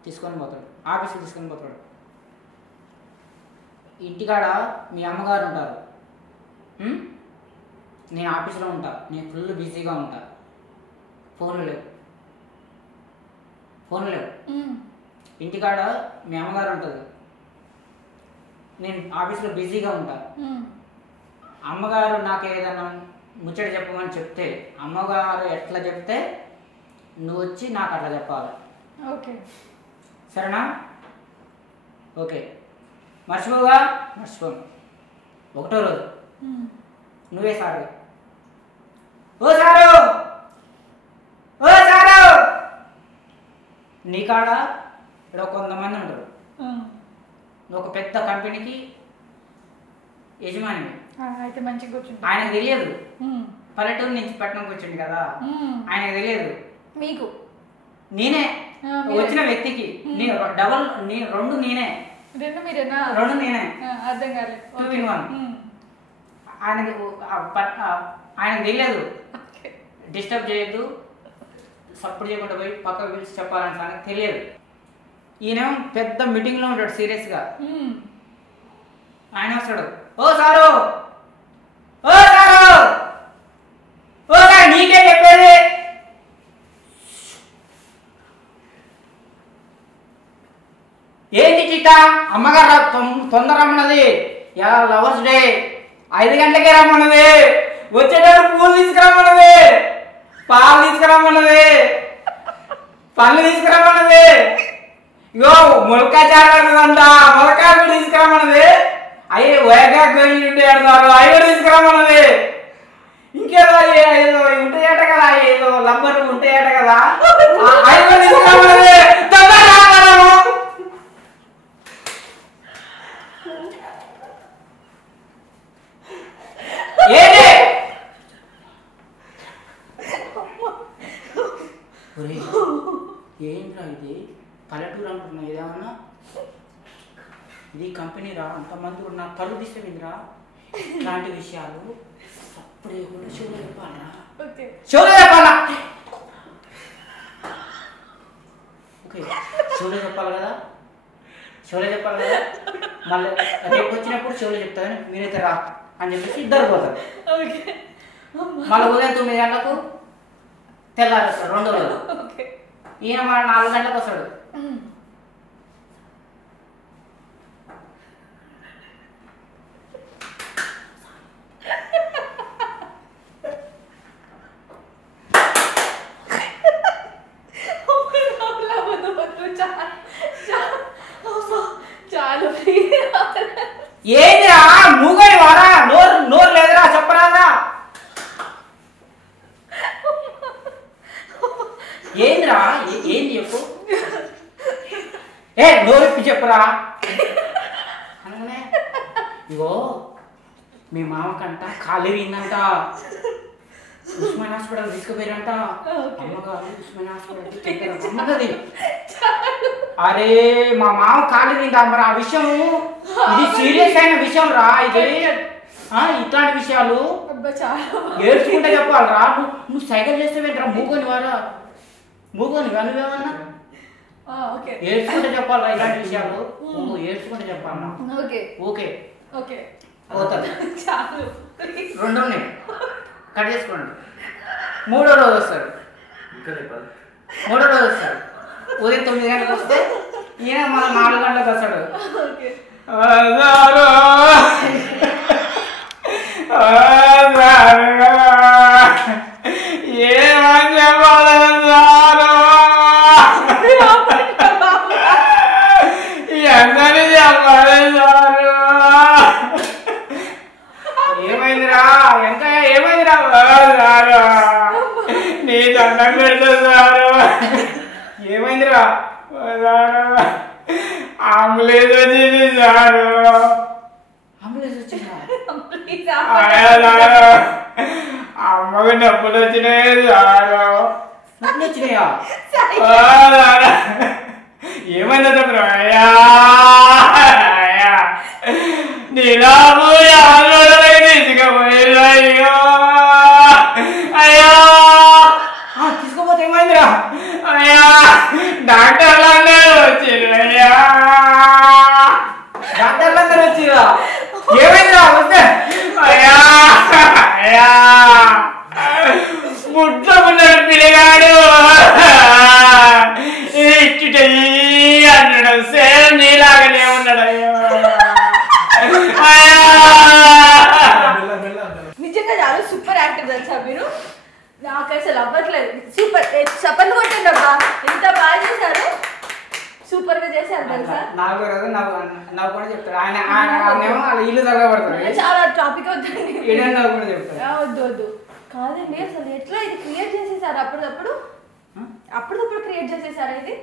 తీసుకొని పోతాడు, ఆఫీస్కి తీసుకొని పోతాడు. ఇంటికాడ మీ అమ్మగారు ఉంటారు, నేను ఆఫీస్లో ఉంటా, నేను ఫుల్ బిజీగా ఉంటా, ఫోన్లు లేవు. ఇంటికాడ మీ అమ్మగారు ఉంటుంది, నేను ఆఫీస్లో బిజీగా ఉంటా. అమ్మగారు నాకు ఏదైనా ముచ్చట చెప్పమని చెప్తే, అమ్మగారు ఎట్లా చెప్తే నువ్వు వచ్చి నాకు అట్లా చెప్పాలి. ఓకే, సరేనా? ఓకే మర్చిపోగా మర్చిపోను. ఒకటో రోజు నువ్వే సారు. ఓ సారు, ఓ సారు, నీ కాడ ఇక్కడ కొంతమంది ఉంటారు. నువ్వు ఒక పెద్ద కంపెనీకి యజమాని. అయితే మంచిగా కూర్చుంటా. ఆయనకు తెలియదు, పల్లెటూరు నుంచి పట్టణంకి వచ్చింది కదా, ఆయనకు తెలియదు. మీకు నేనే వచ్చిన వ్యక్తికి డబల్ రెండు నేనే, రెండు మీరేనా? రెండు నేనే, అర్థం కాలేదు. 2 in 1. ఆయనకు తెలియదు. డిస్టర్బ్ చేయొద్దు, సపోర్ట్ చేయకుండా పోయి పక్కకు పిలిచి చెప్పాలని నాకు తెలియదు. ఈయన పెద్ద మీటింగ్లో ఉంటాడు సీరియస్గా. ఆయన వస్తాడు, ఓ సారు, ఓ సారు, ఓ సార్ నీకే చెప్పేది. ఏంటి చిట్టా అమ్మగారు తొందర రమ్మన్నది, లవర్స్ డే 5 గంటలకే రమ్మన్నది, వచ్చేటప్పుడు పూలు తీసుకురమ్మన్నది, పాలు తీసుకురమ్మన్నది, పళ్ళు తీసుకురమ్మన్నది, ఇగో ములక్కాయ చారంట ములక్కాయ కూడా తీసుకురమ్మన్నది, అయ్యే వైగా గోళ్ళు ఉంటే ఆడతారు అవి కూడా తీసుకురమ్మన్నది, ఇంకేదో ఏదో ఉంటాయట కదా, ఏదో లబ్బర్ ఉంటాయట కదా అవి కూడా తీసుకురమ్మన్నది. ఏంట్రా ఇది పల్లెటూరు అనుకున్నా, ఇదేమన్నా ఇది కంపెనీ రా, అంతమంది కూడా నా పళ్ళు తీసేవిందిరా. ఇలాంటి విషయాలు అప్పుడే కూడా షోలో చెప్పాలరా, షోలో చెప్పాలా? ఓకే షోలో చెప్పాలి కదా, షోలో చెప్పాలి కదా. మళ్ళీ రేపు వచ్చినప్పుడు షోలో చెప్తాను, మీరైతే రా అని చెప్పేసి ఇద్దరు పోతారు. మళ్ళీ ఉదయం 9 గంటలకు తెల్లారు వస్తాడు 2 రోజులు. ఈయన మన 4 గంటలకు వస్తాడు. ఏందిరా మూగని వారా, నోరు లేదురా చెప్పరాదా? ఏందిరా ఏంది చెప్పు, నోరు చెప్పరా అనగానే ఇగో మీ మామకంట కాలిరిందంట, ఉస్మాన్ హాస్పిటల్ తీసుకుపోయారంట, అమ్మగారు ఉస్మాన్ హాస్పిటల్ అమ్మగది. అరే మా మామ కాలిరిందా మరి, ఆ విషయం ఇది సీరియస్ అయిన విషయం రా, ఇది ఇట్లాంటి విషయాలు ఏడ్చుకుంటే చెప్పాలరా. నువ్వు సైకిల్ చేస్తే మూగని వారా, మూగని నువ్వేమన్నా ఏడ్చుకుంటే చెప్పాలరా ఇలాంటి విషయాలు, ఏడ్చుకుంటే చెప్పాలన్నా. ఓకే పోతాను. 2 ఉన్నాయి కట్ చేసుకోండి. 3వ రోజు వస్తాడు. 3వ రోజు వస్తాడు ఉదయం 9 గంటలకు వస్తే ఈయన మన 4 గంటలకు వస్తాడు. ఏమని చెప్పాలి సారు, ఎంతని చెప్పాలి సారు, ఏమైందిరా ఇంకా ఏమైందిరా సారు, నీ దండం పెడతా సారు, ఏమైందిరా సారు, అంబులెన్స్ వచ్చింది సారు, అంబులెన్స్ వచ్చిందా, అమ్మకు నొప్పులు వచ్చినాయి సారు, నొప్పులు వచ్చినాయా, ఏమైందా చెప్పరా, నీలాము తీసుకుపోయి అయ్యో అయ్యో తీసుకోపోతే ఏమైందిరా, అయ్యా డాక్టర్లందరూ వచ్చిర్రయ్యా, డాక్టర్లందరూ వచ్చిరా, ఏమైందిరా వస్తే అయ్యా అయ్యా ముట్టకున్నాడు పిల్లగాడు అన్నాడు, సేమ్ నీలాగానే ఉన్నాడు. అయ్యో నిజంగా చాలా సూపర్ యాక్టర్ తెలుసా మీరు, నాకు అసలు అవ్వట్లేదు. సూపర్ చప్పట్లు కొట్టండి అబ్బా, ఎంత బాగా చేశారు, సూపర్ గా చేశారు తెలుసా. నాకు నాకు కూడా చెప్తారు ఆయన వాళ్ళ ఇల్లు తగలబడతారు. చాలా టాపిక్ వద్దండి, కూడా చెప్తారు. వద్దు వద్దు. కాదండి అసలు ఎట్లా ఇది క్రియేట్ చేసేసారు? అప్పుడప్పుడు క్రియేట్ చేసేసారా ఇది?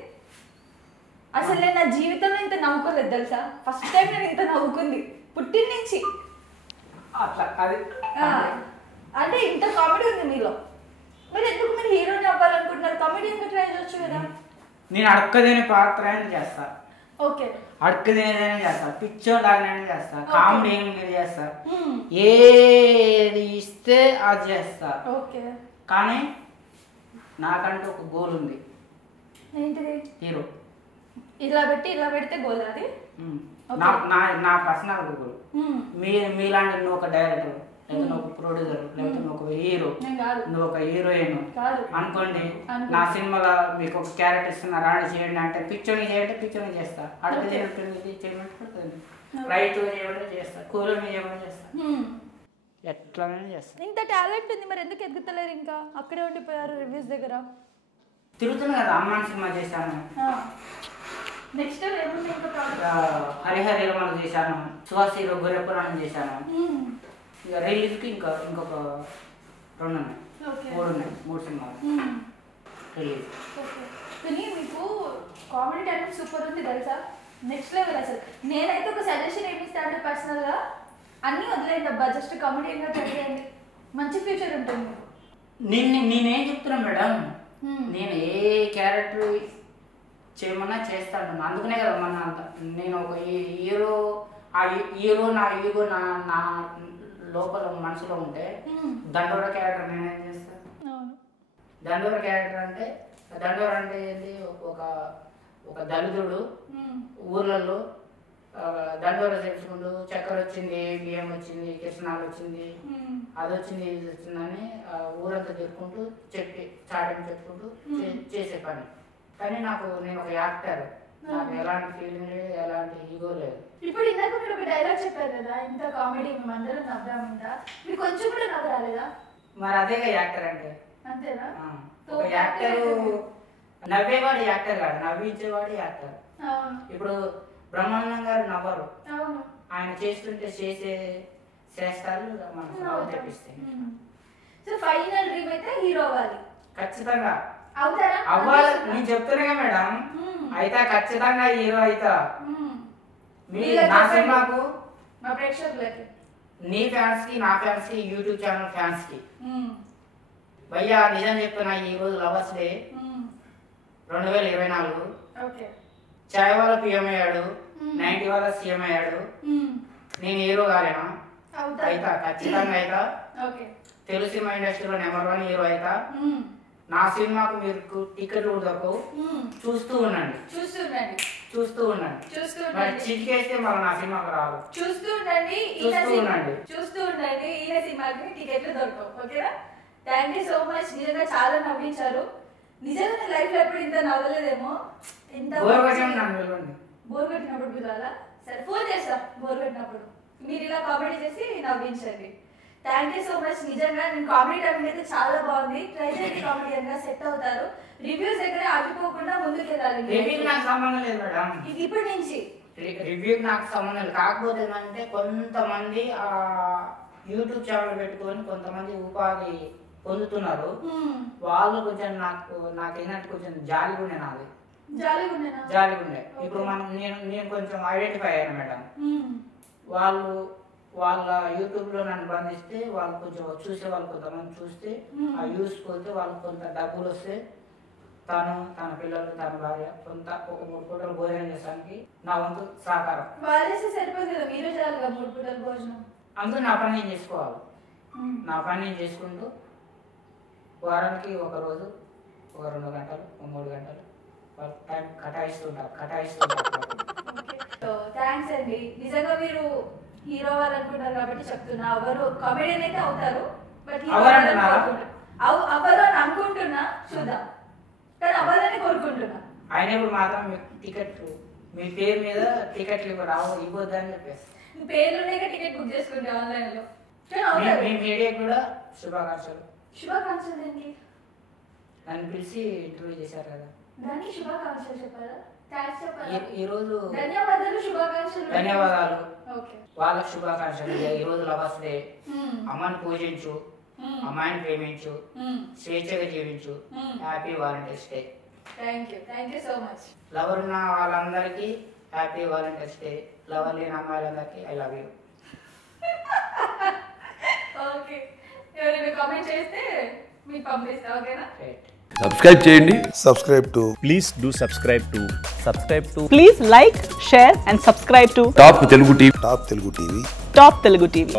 అసలు నేను నా జీవితంలో ఇంత నవ్వుకోలేదు తెలుసా. ఫస్ట్ టైం నేను ఇంత నవ్వుకుంది పుట్టిన నుంచి. అట్లా అది అంటే ఇంత కామెడీ ఉంది మీలో. మీరు ఎందుకు మీరు హీరోని అవ్వాలనుకుంటున్నారు? కామెడీ ఇంకా ట్రై చేయొచ్చు కదా. నేను అడక్కదేని పాత్ర అయినా చేస్తా, ఓకే అడక్కదేనైనా చేస్తా, పిక్చర్ లాగానైనా చేస్తా, కామెడీ ఏమి చేస్తా, ఏది ఇస్తే అది చేస్తా. ఓకే కానీ నాకంటూ ఒక గోల్ ఉంది. ఏంటిది? హీరో. ఇలా పెడితే గోల్ అది. నా పర్సనల్ గోల్. మీలాంటి నువ్వు ఒక డైరెక్టర్, లేదా నువ్వు ఒక ప్రొడ్యూసర్, లేదా నువ్వు ఒక హీరో, నువ్వు ఒక హీరోయిన్ అనుకోండి. నా సినిమాలో మీకు ఒక క్యారెక్టర్ ఇస్తున్నారు, ఆడ చేయండి అంటే పిక్చర్ని చేయండి, పిక్చర్ని చేస్తా. అడుగు చేయమంటే రైట్ చేయమంటే చేస్తా, కూలని చేయమని చేస్తా, ఎట్లనే చేస్తా. ఇంత టాలెంట్ ఉంది, మరి ఎందుకు ఎదుగుతలేరు? ఇంకా అక్కడే ఉండిపోయారు రివ్యూస్ దగ్గర. తిరుగుతున్నా కదా. అమ్మాని సినిమా చేశాను, నెక్స్ట్ హరిహర ఇరమలు చేశాను, సుహాస్ హీరో గొర్రెపురాణం చేశాను. ఇక రిలీజ్కి ఇంకొక 2 ఉన్నాయి, 3 ఉన్నాయి, 3 సినిమాలు రిలీజ్. కానీ మీకు కామెడీ టాలెంట్ సూపర్ ఉంది తెలుసా, నెక్స్ట్ లెవెల్ అసలు. నేనైతే ఒక సజెషన్ ఏమి ఇస్తాను పర్సనల్గా, అన్నీ వదిలేయండి అబ్బా, జస్ట్ కామెడీగా ట్రై చేయండి, మంచి ఫ్యూచర్ ఉంటుంది. నేనేం చెప్తున్నా మేడం, నేను ఏ క్యారెక్టర్ చేయమన్నా చేస్తాను. అందుకనే కదా నేను ఒక హీరో, ఆ హీరో నా ఈగో నా లోపల మనసులో ఉంటే దండోర క్యారెక్టర్ నేనేం చేస్తాను. దండోర క్యారెక్టర్ అంటే ఏంటి? ఒక దళితుడు ఊర్లలో దండోర తెలుసుకుంటూ చక్కెర వచ్చింది, బియ్యం వచ్చింది, కిరసనాలు వచ్చింది, అది వచ్చింది, ఇది వచ్చిందని ఊరంతా చెప్పుకుంటూ చాటని చెప్పుకుంటూ చేసే పని. కానీ నేను ఒక యాక్టర్, నాకు ఎలాంటి ఫీలింగ్ లేదు, ఎలాంటి ఈగో లేదు. ఇప్పుడు ఇందాక మీరు ఒక డైలాగ్ చెప్పారు కదా, ఇంత కామెడీ మేమందరం నవ్వామంట, మీరు కొంచెం కూడా నవ్వు రాలేదా? మరి అదేగా యాక్టర్ అంటే. అంతేనా? ఒక యాక్టర్ నవ్వేవాడు యాక్టర్ కాదు, నవ్వించేవాడు యాక్టర్. ఇప్పుడు బ్రహ్మానందం గారు నవ్వరు, ఆయన చేస్తుంటే చేసే చేష్టాలు మనకు తెప్పిస్తాయి. సో ఫైనల్ డ్రీమ్ అయితే హీరో అవ్వాలి. ఖచ్చితంగా అవుతారా? అవ్వాలి. నేను చెప్తున్నా మేడం, అయితే ఖచ్చితంగా హీరో అవుతా. నా సినిమాకు మా ప్రేక్షకులకి, నీ ఫ్యాన్స్ కి, నా ఫ్యాన్స్ కి, యూట్యూబ్ ఛానల్ ఫ్యాన్స్ కి భయ్యా నిజం చెప్తున్నా, ఈ రోజు లవర్స్ డే 2024. చాయ్ వాళ్ళ పిఎం అయ్యాడు, 90 వాళ్ళ సీఎం అయ్యాడు. నేను హీరో కాలేనా? అయితా, ఖచ్చితంగా అయితా. తెలుగు సినిమా ఇండస్ట్రీలో నెంబర్ 1 హీరో అయితా. నా సినిమాకు మీరు టికెట్లు దొరకవు, చూస్తూ ఉండండి. మరి చిటికేస్తే మళ్ళీ నా సినిమాకు రావు. చూస్తూ ఉండండి. ఈయన సినిమాకి టికెట్లు దొరకవు. ఓకేనా? Thank you so much. నిజంగా చాలా నవ్వించారు. నిజంగా లైఫ్ లో ఎప్పుడు ఇంత నవ్వలేదేమో. బోర్ పెట్టినప్పుడు పిలవాలా? సరే ఫోన్ చేస్తా బోర్ పెట్టినప్పుడు, మీరు ఇలా కామెడీ చేసి నవ్వించండి. Thank you so much. నిజంగా నేను కామెడీ టైం అయితే చాలా బాగుంది. ట్రై చేయండి, కామెడీగా సెట్ అవుతారు. రివ్యూస్ దగ్గర ఆగిపోకుండా ముందుకు వెళ్ళాలి. నాకు సంబంధం లేదు మేడం, ఇప్పటి నుంచి రివ్యూకి నాకు సంబంధం లేదు. కాకపోతే ఏంటంటే కొంతమంది యూట్యూబ్ ఛానల్ పెట్టుకొని కొంతమంది ఉపాధి పొందుతున్నారు. వాళ్ళు కొంచెం నాకు ఏంటంటే కొంచెం జాలిగుండే, నాది జాలిగుండే. ఇప్పుడు నేను కొంచెం ఐడెంటిఫై అయ్యాను మేడం. వాళ్ళ యూట్యూబ్లో నన్ను బంధిస్తే వాళ్ళు కొంచెం చూసే వాళ్ళు కొంతమంది చూస్తే ఆ యూస్ పోతే వాళ్ళకి కొంత డబ్బులు వస్తే తను, తన పిల్లలు, తన భార్య కొంత ఒక 3 పూటలు భోజనం చేసానికి నా వంతు సహకారం. అందుకు నా పని నేను చేసుకోవాలి. నా పని నేను చేసుకుంటూ వారానికి ఒక రోజు, ఒక 2 గంటలు, 3 గంటలు టైం కటాయిస్తుంటారు. థ్యాంక్స్ అండి. నిజంగా మీరు హీరో అవ్వాలనుకుంటారు కాబట్టి చెప్తున్నా, ఎవరు కామెడియన్ అయితే అవుతారు, బట్ అవ్వరు అని అనుకుంటున్నా. చూద్దాం, కానీ అవ్వాలని కోరుకుంటున్నా. ఆయన ఇప్పుడు మాత్రం టికెట్ మీ పేరు మీద టికెట్లు ఇవ్వద్దని చెప్పేసి పేర్లునే టికెట్ బుక్ చేసుకుంటే ఆన్లైన్ లో. మీ మీడియా కూడా శుభాకాంక్షలు. శుభాకాంక్షలు ఏంటి? నన్ను పిలిచి ఇంటర్వ్యూ చేశారు కదా, దానికి శుభాకాంక్షలు చెప్పారా? థాంక్స్ చెప్పాలి. ఈరోజు ధన్యవాదాలు, శుభాకాంక్షలు. ధన్యవాదాలు. ఓకే. వాళ్ళకు శుభాకాంక్షలు. ఈరోజు లవర్స్ డే. అమ్మని పూజించు, అమ్మాయిని ప్రేమించు, స్వేచ్ఛగా జీవించు. Happy Valentine's day. Thank you so much. Lover ఉన్న వాళ్ళందరికీ హ్యాపీ వాలంటైన్స్ డే. లవర్ లేని అమ్మాయిలందరికీ ఐ లవ్ యూ. ఓకే, ఎవరైనా కామెంట్ చేస్తే మీకు పంపిస్తా. ఓకేనా? సబ్స్క్రైబ్ చేయండి. Please do subscribe to Please like, share and subscribe to top Telugu TV. Top Telugu TV. Top Telugu TV.